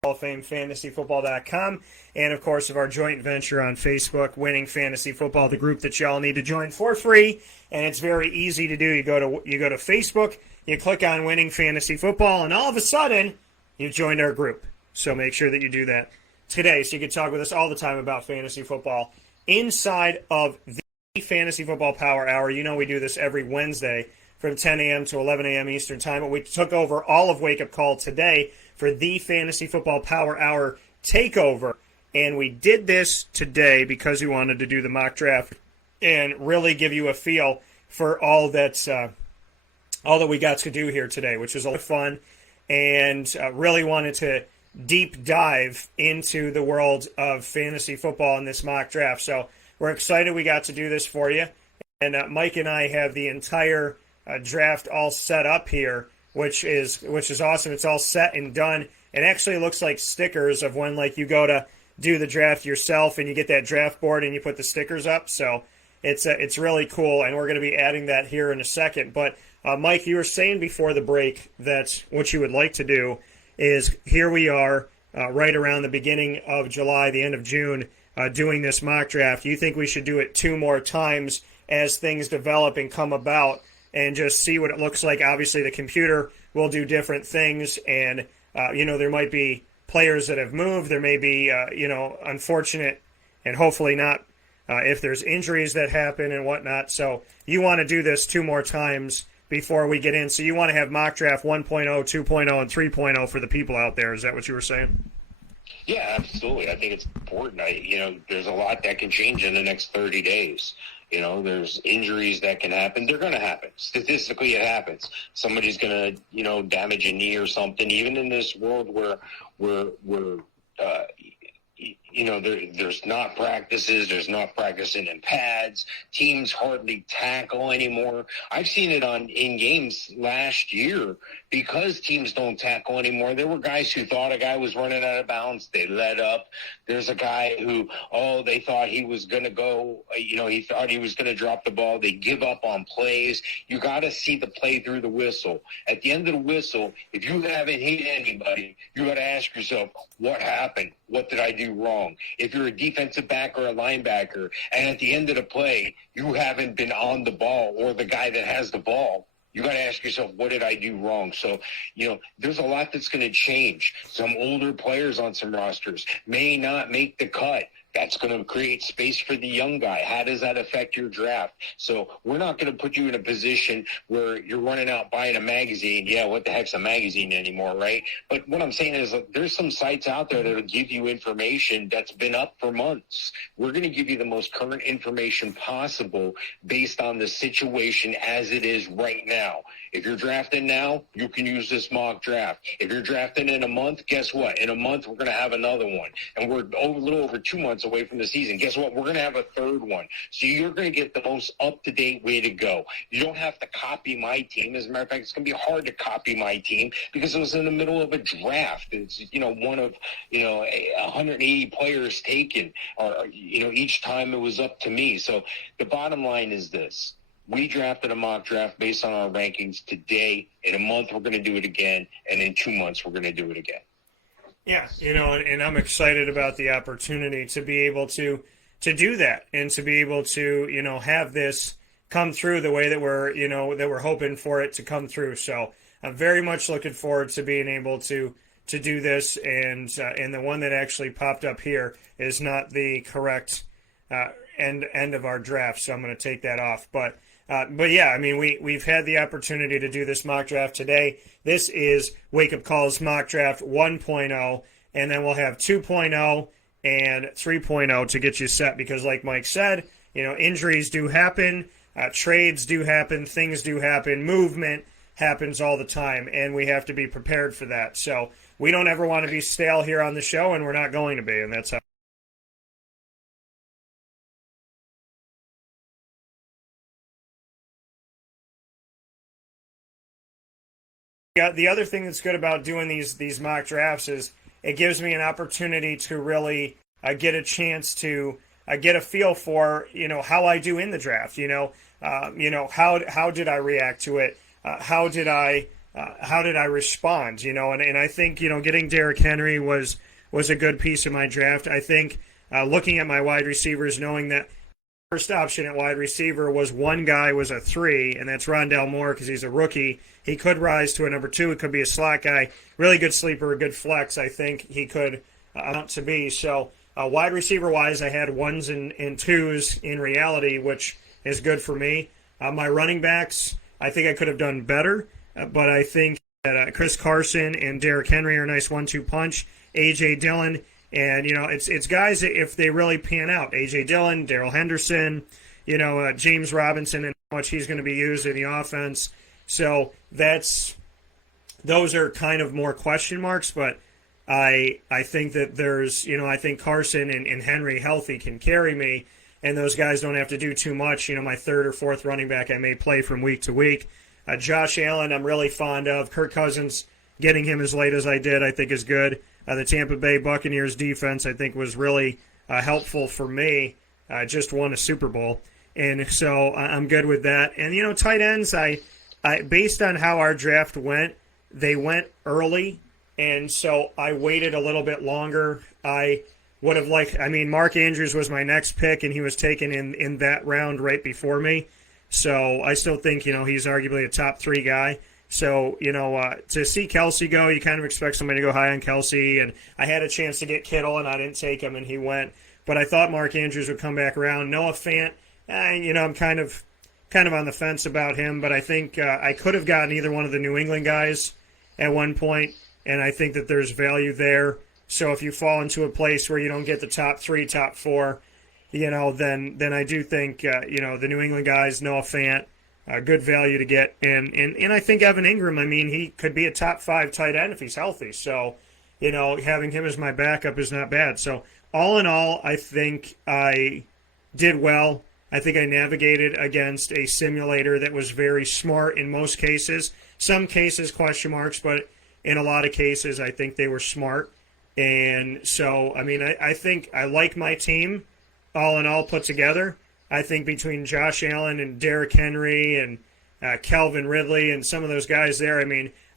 Hall of Fame FantasyFootball.com, and of course of our joint venture on Facebook, Winning Fantasy Football, the group that y'all need to join for free. And it's very easy to do. You go to Facebook, you click on Winning Fantasy Football, and all of a sudden you've joined our group. So make sure that you do that today, so you can talk with us all the time about fantasy football inside of the Fantasy Football Power Hour. You know we do this every Wednesday from 10 a.m. to 11 a.m. Eastern Time, but we took over all of Wake Up Call today for the Fantasy Football Power Hour takeover. And we did this today because we wanted to do the mock draft and really give you a feel for all that we got to do here today, which was a lot of fun, and really wanted to deep dive into the world of fantasy football in this mock draft. So we're excited we got to do this for you. And Mike and I have the entire draft all set up here, which is awesome. It's all set and done. It actually looks like stickers of when like you go to do the draft yourself and you get that draft board and you put the stickers up. So it's really cool, and we're going to be adding that here in a second. But Mike, you were saying before the break that what you would like to do is, here we are right around the beginning of July, the end of June, doing this mock draft. You think we should do it 2 more times as things develop and come about, and just see what it looks like. Obviously, the computer will do different things, and there might be players that have moved. There may be unfortunate, and hopefully not, if there's injuries that happen and whatnot. So you want to do this 2 more times before we get in. So you want to have mock draft 1.0, 2.0, and 3.0 for the people out there. Is that what you were saying? Yeah, absolutely. I think it's important. There's a lot that can change in the next 30 days. There's injuries that can happen. They're going to happen. Statistically, it happens. Somebody's going to, damage a knee or something. Even in this world where we're there's not practices. There's not practicing in pads. Teams hardly tackle anymore. I've seen it in games last year because teams don't tackle anymore. There were guys who thought a guy was running out of bounds. They let up. There's a guy who, they thought he was going to go, he thought he was going to drop the ball. They give up on plays. You got to see the play through the whistle. At the end of the whistle, if you haven't hit anybody, you got to ask yourself, what happened? What did I do wrong? If you're a defensive back or a linebacker, and at the end of the play, you haven't been on the ball or the guy that has the ball, you got to ask yourself, what did I do wrong? So, there's a lot that's going to change. Some older players on some rosters may not make the cut. That's going to create space for the young guy. How does that affect your draft? So we're not going to put you in a position where you're running out buying a magazine. Yeah, what the heck's a magazine anymore, right? But what I'm saying is there's some sites out there that will give you information that's been up for months. We're going to give you the most current information possible based on the situation as it is right now. If you're drafting now, you can use this mock draft. If you're drafting in a month, guess what? In a month, we're going to have another one. And we're a little over 2 months away from the season. Guess what? We're going to have a third one. So you're going to get the most up-to-date way to go. You don't have to copy my team. As a matter of fact, it's going to be hard to copy my team because it was in the middle of a draft. It's, one of, 180 players taken, or, each time it was up to me. So the bottom line is this. We drafted a mock draft based on our rankings today. In a month, we're going to do it again. And in 2 months, we're going to do it again. Yeah, and I'm excited about the opportunity to be able to do that and to be able to, have this come through the way that we're hoping for it to come through. So I'm very much looking forward to being able to do this. And the one that actually popped up here is not the correct end of our draft. So I'm going to take that off. But yeah, I mean, we've had the opportunity to do this mock draft today. This is Wake Up Calls Mock Draft 1.0, and then we'll have 2.0 and 3.0 to get you set because, like Mike said, injuries do happen, trades do happen, things do happen, movement happens all the time, and we have to be prepared for that. So we don't ever want to be stale here on the show, and we're not going to be, and that's how. Yeah, the other thing that's good about doing these mock drafts is it gives me an opportunity to really get a chance to get a feel for how I do in the draft. How did I react to it? How did I respond? And I think getting Derrick Henry was a good piece of my draft. I think looking at my wide receivers, knowing that first option at wide receiver was one guy was a 3, and that's Rondale Moore because he's a rookie. He could rise to a number 2. It could be a slot guy. Really good sleeper, a good flex. I think he could amount to be. So wide receiver-wise, I had 1s and 2s in reality, which is good for me. My running backs, I think I could have done better, but I think that Chris Carson and Derrick Henry are a nice 1-2 punch. A.J. Dillon, and, it's guys that if they really pan out. A.J. Dillon, Darrell Henderson, James Robinson, and how much he's going to be used in the offense. So those are kind of more question marks, but I think that there's, I think Carson and Henry healthy can carry me, and those guys don't have to do too much. My third or fourth running back I may play from week to week. Josh Allen I'm really fond of. Kirk Cousins, getting him as late as I did, I think is good. The Tampa Bay Buccaneers defense, I think, was really helpful for me. Just won a Super Bowl. And so I'm good with that. And, tight ends, I based on how our draft went, they went early. And so I waited a little bit longer. I would have Mark Andrews was my next pick, and he was taken in that round right before me. So I still think, he's arguably a top 3 guy. So, to see Kelsey go, you kind of expect somebody to go high on Kelsey. And I had a chance to get Kittle, and I didn't take him, and he went. But I thought Mark Andrews would come back around. Noah Fant, I'm kind of on the fence about him. But I think I could have gotten either one of the New England guys at one point, and I think that there's value there. So if you fall into a place where you don't get the top 3, top 4, then I do think, the New England guys, Noah Fant, good value to get. And I think Evan Ingram, he could be a top 5 tight end if he's healthy. So, having him as my backup is not bad. So all in all, I think I did well. I think I navigated against a simulator that was very smart in most cases. Some cases, question marks, but in a lot of cases, I think they were smart. And so, I think I like my team, all in all, put together. I think between Josh Allen and Derrick Henry and Calvin Ridley and some of those guys there,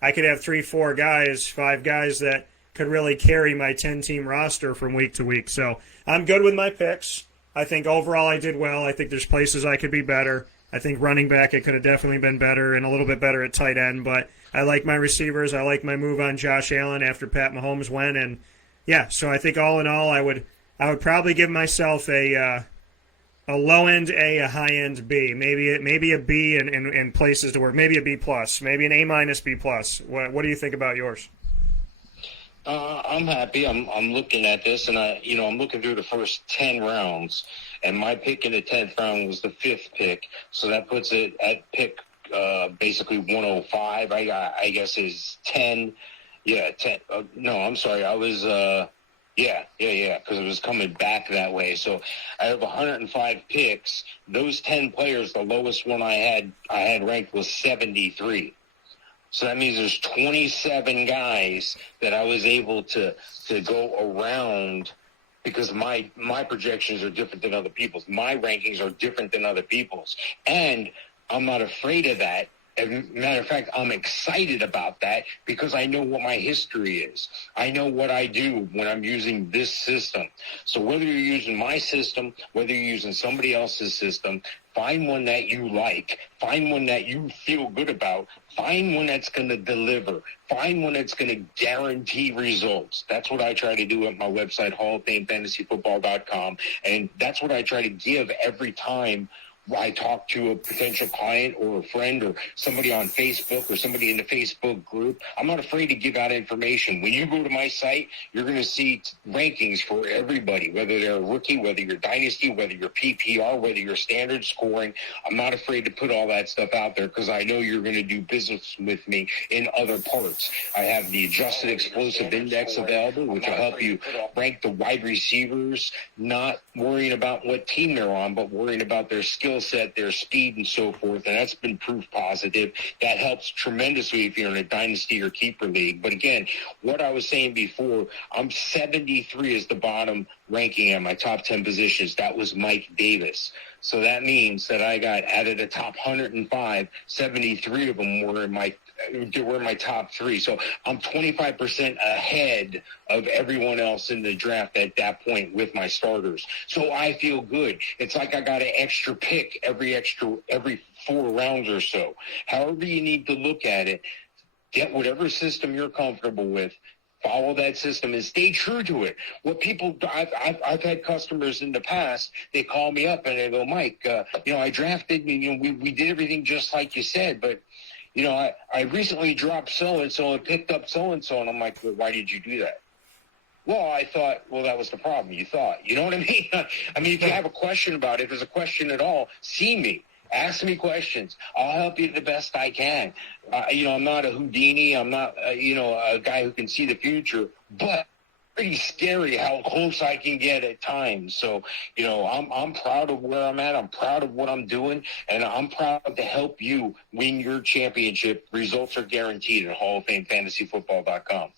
I could have 3, 4 guys, 5 guys that could really carry my 10-team roster from week to week. So I'm good with my picks. I think overall I did well. I think there's places I could be better. I think running back I could have definitely been better and a little bit better at tight end. But I like my receivers. I like my move on Josh Allen after Pat Mahomes went. And, yeah, so I think all in all I would probably give myself a low-end A, a high-end B. Maybe a B in places to work. Maybe a B+. Maybe an A-, B+. What do you think about yours? I'm happy. I'm looking at this, and I'm looking through the first 10 rounds, and my pick in the 10th round was the 5th pick, so that puts it at pick basically 105. I guess is 10. Yeah, 10. No, I'm sorry. I was yeah, because it was coming back that way. So I have 105 picks. Those 10 players, the lowest one I had ranked was 73. So that means there's 27 guys that I was able to go around because my projections are different than other people's. My rankings are different than other people's. And I'm not afraid of that. As a matter of fact, I'm excited about that because I know what my history is. I know what I do when I'm using this system. So whether you're using my system, whether you're using somebody else's system, find one that you like. Find one that you feel good about. Find one that's going to deliver. Find one that's going to guarantee results. That's what I try to do at my website, HallOfFameFantasyFootball.com. And that's what I try to give every time I talk to a potential client or a friend or somebody on Facebook or somebody in the Facebook group. I'm not afraid to give out information. When you go to my site, you're going to see rankings for everybody, whether they're a rookie, whether you're dynasty, whether you're PPR, whether you're standard scoring. I'm not afraid to put all that stuff out there because I know you're going to do business with me in other parts. I have the adjusted explosive index available, which will help you rank the wide receivers, not worrying about what team they're on, but worrying about their skill set, their speed, and so forth, and that's been proof positive. That helps tremendously if you're in a dynasty or keeper league. But again, what I was saying before, I'm 73 as the bottom ranking at my top 10 positions. That was Mike Davis. So that means that I got out of the top 105, 73 of them were in my top 3. So I'm 25% ahead of everyone else in the draft at that point with my starters. So I feel good. It's like I got an extra pick every 4 rounds or so. However you need to look at it, get whatever system you're comfortable with. Follow that system and stay true to it. What people, I've had customers in the past, they call me up and they go, Mike, I drafted, we did everything just like you said, but I recently dropped so-and-so and picked up so-and-so. And I'm like, well, why did you do that? Well, I thought, that was the problem. You thought, you know what I mean? If you have a question about it, if there's a question at all, see me. Ask me questions. I'll help you the best I can. I'm not a Houdini. I'm not, a guy who can see the future, but pretty scary how close I can get at times. So, I'm proud of where I'm at. I'm proud of what I'm doing, and I'm proud to help you win your championship. Results are guaranteed at HallOfFameFantasyFootball.com.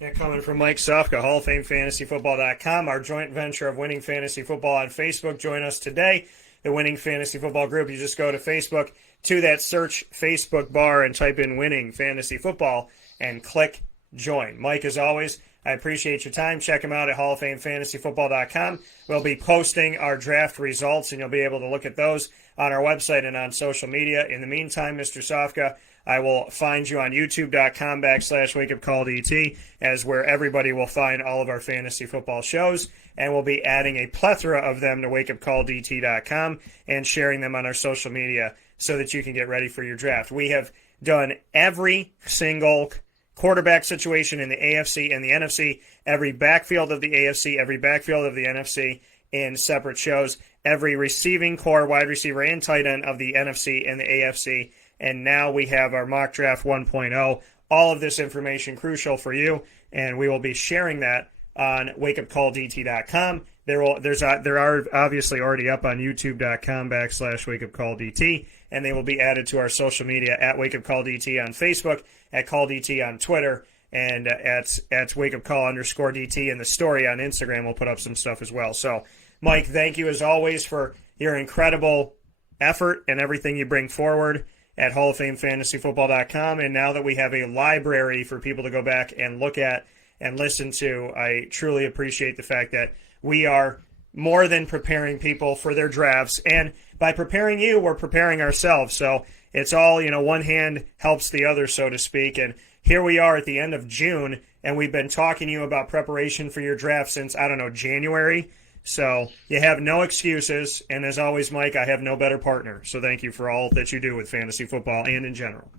Yeah, coming from Mike Sofka, HallOfFameFantasyFootball.com, our joint venture of Winning Fantasy Football on Facebook. Join us today, the Winning Fantasy Football Group. You just go to Facebook, to that search Facebook bar, and type in Winning Fantasy Football and click join. Mike, as always, I appreciate your time. Check him out at HallOfFameFantasyFootball.com. We'll be posting our draft results, and you'll be able to look at those on our website and on social media. In the meantime, Mr. Sofka, I will find you on YouTube.com/WakeUpCallDT, as where everybody will find all of our fantasy football shows, and we'll be adding a plethora of them to WakeUpCallDT.com and sharing them on our social media so that you can get ready for your draft. We have done every single quarterback situation in the AFC and the NFC, every backfield of the AFC, every backfield of the NFC in separate shows, every receiving core, wide receiver, and tight end of the NFC and the AFC. And now we have our mock draft 1.0. All of this information crucial for you, and we will be sharing that on wakeupcalldt.com. There are obviously already up on youtube.com/wakeupcalldt, and they will be added to our social media at wakeupcalldt on Facebook, at calldt on Twitter, and at wakeupcall_DT in the story on Instagram. We'll put up some stuff as well. So, Mike, thank you as always for your incredible effort and everything you bring forward at HallOfFameFantasyFootball.com. And now that we have a library for people to go back and look at and listen to, I truly appreciate the fact that we are more than preparing people for their drafts. And by preparing you, we're preparing ourselves. So it's all, one hand helps the other, so to speak. And here we are at the end of June, and we've been talking to you about preparation for your draft since, January. So you have no excuses. And as always, Mike, I have no better partner. So thank you for all that you do with fantasy football and in general.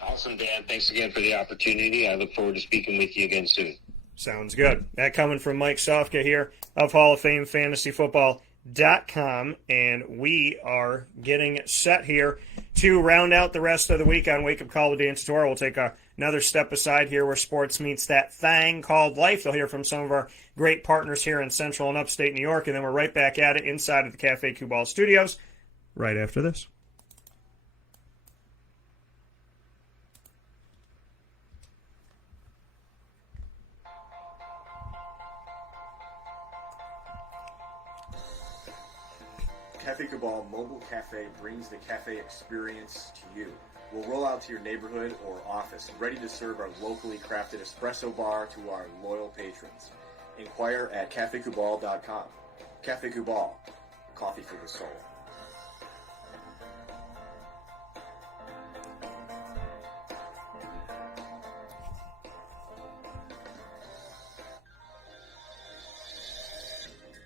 Awesome, Dan. Thanks again for the opportunity. I look forward to speaking with you again soon. Sounds good. That coming from Mike Sofka here of Hall of Fame FantasyFootball.com, and we are getting set here to round out the rest of the week on Wake Up Call with Dan Tortora. We'll take another step aside here where sports meets that thing called life. They'll hear from some of our great partners here in Central and Upstate New York, and then we're right back at it inside of the Cafe Cuball studios right after this. Cafe Cabal Mobile Cafe brings the cafe experience to you. We'll roll out to your neighborhood or office, ready to serve our locally crafted espresso bar to our loyal patrons. Inquire at cafecubal.com. Cafe Cubal, coffee for the soul.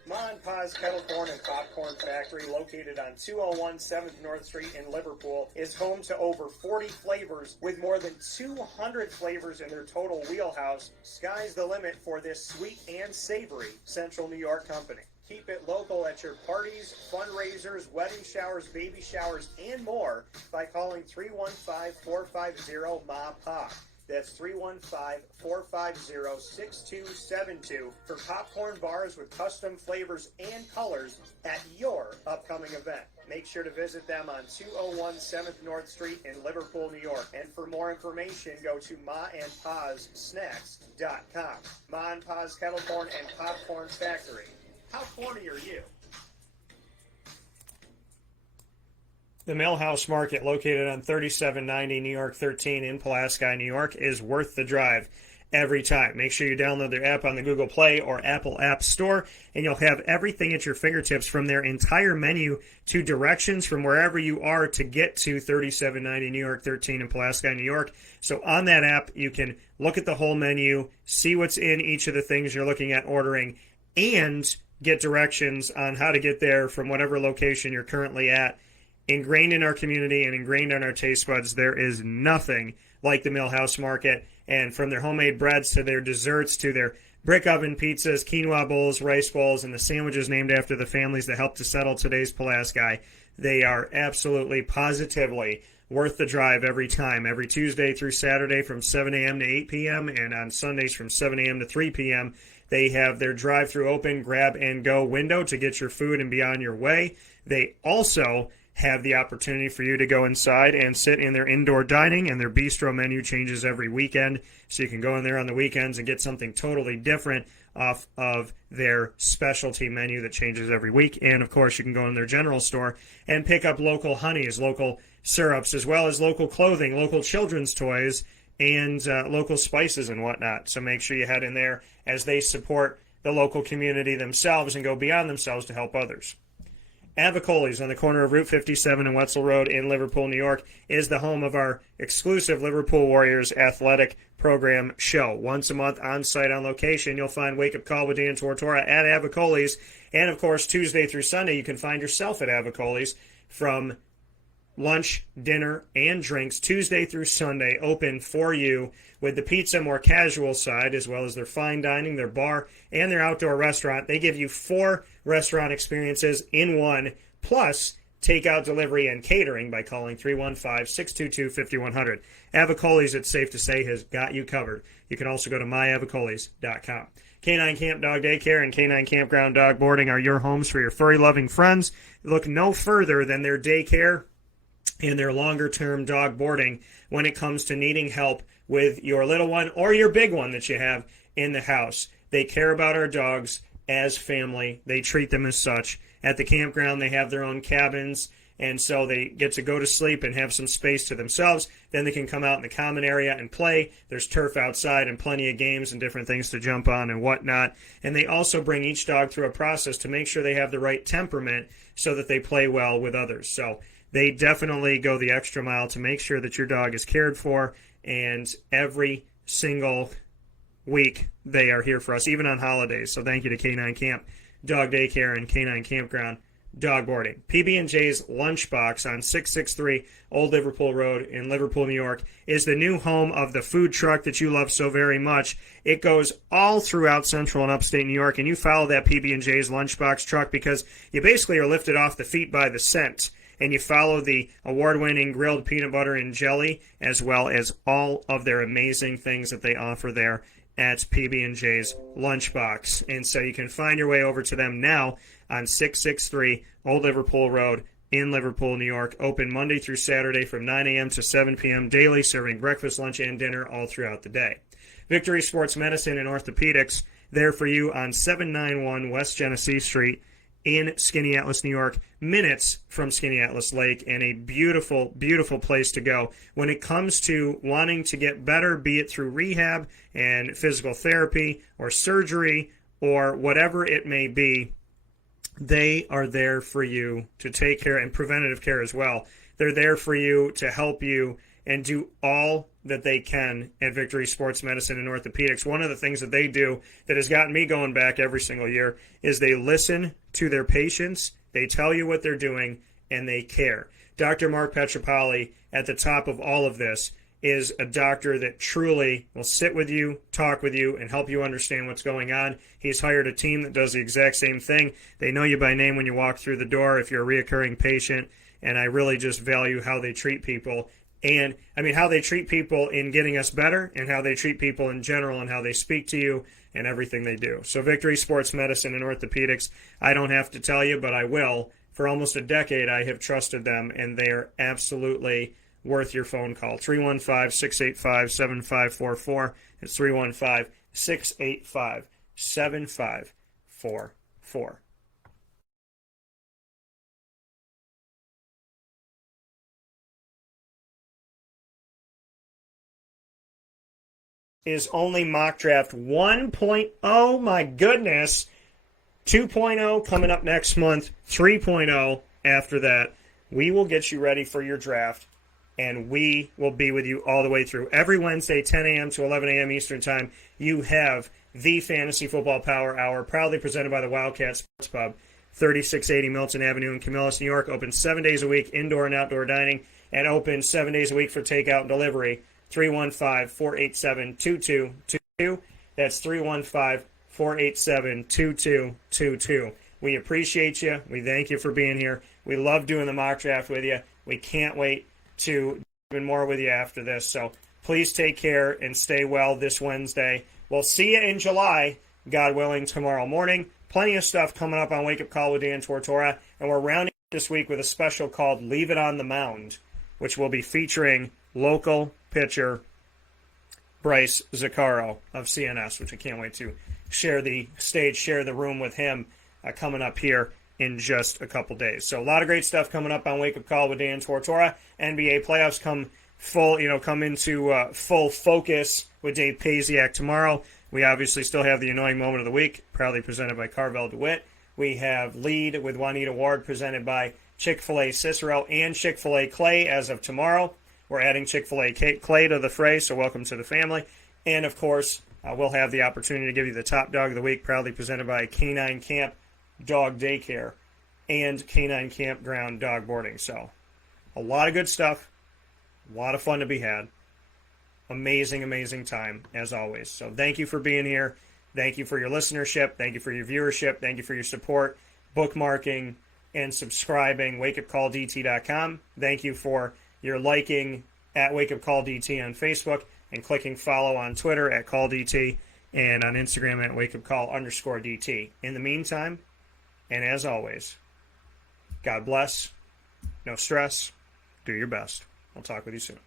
Ma and Pa's Kettle Corn and Popcorn Factory, located on 201 7th North Street in Liverpool, is home to over 40 flavors with more than 200 flavors in their total wheelhouse. Sky's the limit for this sweet and savory Central New York company. Keep it local at your parties, fundraisers, wedding showers, baby showers, and more by calling 315-450-MA-PA. That's 315-450-6272 for popcorn bars with custom flavors and colors at your upcoming event. Make sure to visit them on 201 7th North Street in Liverpool, New York. And for more information, go to maandpazsnacks.com. Ma and Pa's Kettle Corn and Popcorn Factory. How corny are you? The Millhouse Market, located on 3790 New York 13 in Pulaski, New York, is worth the drive every time. Make sure you download their app on the Google Play or Apple App Store, and you'll have everything at your fingertips, from their entire menu to directions from wherever you are to get to 3790 New York 13 in Pulaski, New York. So on that app, you can look at the whole menu, see what's in each of the things you're looking at ordering, and get directions on how to get there from whatever location you're currently at. Ingrained in our community and ingrained on our taste buds, there is nothing like the Millhouse Market. And from their homemade breads to their desserts to their brick oven pizzas, quinoa bowls, rice bowls, and the sandwiches named after the families that helped to settle today's Pulaski, they are absolutely, positively worth the drive every time. Every Tuesday through Saturday from 7 a.m. to 8 p.m. and on Sundays from 7 a.m. to 3 p.m. They have their drive-through open, grab-and-go window to get your food and be on your way. They also have the opportunity for you to go inside and sit in their indoor dining, and their bistro menu changes every weekend, so you can go in there on the weekends and get something totally different off of their specialty menu that changes every week. And of course, you can go in their general store and pick up local honeys, local syrups, as well as local clothing, local children's toys, and local spices and whatnot. So make sure you head in there, as they support the local community themselves and go beyond themselves to help others. Avicoli's on the corner of Route 57 and Wetzel Road in Liverpool, New York, is the home of our exclusive Liverpool Warriors athletic program show. Once a month, on site, on location, you'll find Wake Up Call with Dan Tortora at Avicoli's. And, of course, Tuesday through Sunday, you can find yourself at Avicoli's from lunch, dinner, and drinks Tuesday through Sunday open for you, with the pizza more casual side, as well as their fine dining, their bar, and their outdoor restaurant. They give you 4 restaurant experiences in one, plus takeout, delivery, and catering by calling 315-622-5100. Avicoli's, it's safe to say, has got you covered. You can also go to myavicoli's.com. Canine Camp Dog Daycare and Canine Campground Dog Boarding are your homes for your furry-loving friends. Look no further than their daycare and their longer-term dog boarding when it comes to needing help with your little one or your big one that you have in the house. They care about our dogs as family. They treat them as such. At the campground, they have their own cabins, and so they get to go to sleep and have some space to themselves. Then they can come out in the common area and play. There's turf outside and plenty of games and different things to jump on and whatnot. And they also bring each dog through a process to make sure they have the right temperament so that they play well with others. So they definitely go the extra mile to make sure that your dog is cared for, and every single week they are here for us, even on holidays. So thank you to Canine Camp Dog Daycare and Canine Campground Dog Boarding. PB&J's Lunchbox on 663 Old Liverpool Road in Liverpool, New York, is the new home of the food truck that you love so very much. It goes all throughout central and upstate New York, and you follow that PB&J's Lunchbox truck because you basically are lifted off the feet by the scent. And you follow the award-winning grilled peanut butter and jelly, as well as all of their amazing things that they offer there at PB&J's Lunchbox. And so you can find your way over to them now on 663 Old Liverpool Road in Liverpool, New York. Open Monday through Saturday from 9 a.m. to 7 p.m. daily, serving breakfast, lunch, and dinner all throughout the day. Victory Sports Medicine and Orthopedics, there for you on 791 West Genesee Street in Skaneateles, New York, minutes from Skaneateles Lake, and a beautiful, beautiful place to go. When it comes to wanting to get better, be it through rehab and physical therapy or surgery or whatever it may be, they are there for you to take care, and preventative care as well. They're there for you to help you and do all that they can at Victory Sports Medicine and Orthopedics. One of the things that they do that has gotten me going back every single year is they listen to their patients, they tell you what they're doing, and they care. Dr. Mark Petropoli, at the top of all of this, is a doctor that truly will sit with you, talk with you, and help you understand what's going on. He's hired a team that does the exact same thing. They know you by name when you walk through the door if you're a reoccurring patient, and I really just value how they treat people. And, I mean, how they treat people in getting us better, and how they treat people in general, and how they speak to you, and everything they do. So Victory Sports Medicine and Orthopedics, I don't have to tell you, but I will. For almost a decade, I have trusted them, and they are absolutely worth your phone call. 315-685-7544. It's 315-685-7544. Is only mock draft 1.0. My goodness. 2.0 coming up next month. 3.0 after that. We will get you ready for your draft, and we will be with you all the way through. Every Wednesday, 10 a.m. to 11 a.m. Eastern Time, you have the Fantasy Football Power Hour, proudly presented by the Wildcat Sports Pub, 3680 Milton Avenue in Camillus, New York. Open 7 days a week, indoor and outdoor dining, and open 7 days a week for takeout and delivery. 315-487-2222. That's 315-487-2222. We appreciate you. We thank you for being here. We love doing the mock draft with you. We can't wait to do even more with you after this. So please take care and stay well this Wednesday. We'll see you in July, God willing, tomorrow morning. Plenty of stuff coming up on Wake Up Call with Dan Tortora. And we're rounding up this week with a special called Leave It on the Mound, which will be featuring local pitcher Bryce Zaccaro of CNS, which I can't wait to share the stage, share the room with him coming up here in just a couple days. So a lot of great stuff coming up on Wake Up Call with Dan Tortora. NBA playoffs come into full focus with Dave Paziak tomorrow. We obviously still have the annoying moment of the week, proudly presented by Carvel DeWitt. We have Lead with Juanita Ward, presented by Chick-fil-A Cicero and Chick-fil-A Clay as of tomorrow. We're adding Chick-fil-A Clay to the fray, so welcome to the family. And, of course, we'll have the opportunity to give you the top dog of the week, proudly presented by Canine Camp Dog Daycare and Canine Campground Dog Boarding. So A lot of good stuff. A lot of fun to be had. Amazing, amazing time, as always. So thank you for being here. Thank you for your listenership. Thank you for your viewership. Thank you for your support, bookmarking, and subscribing. WakeUpCallDT.com. Thank you for your liking at WakeUpCallDT on Facebook and clicking follow on Twitter at CallDT and on Instagram at WakeUpCall_DT. In the meantime, and as always, God bless. No stress. Do your best. I'll talk with you soon.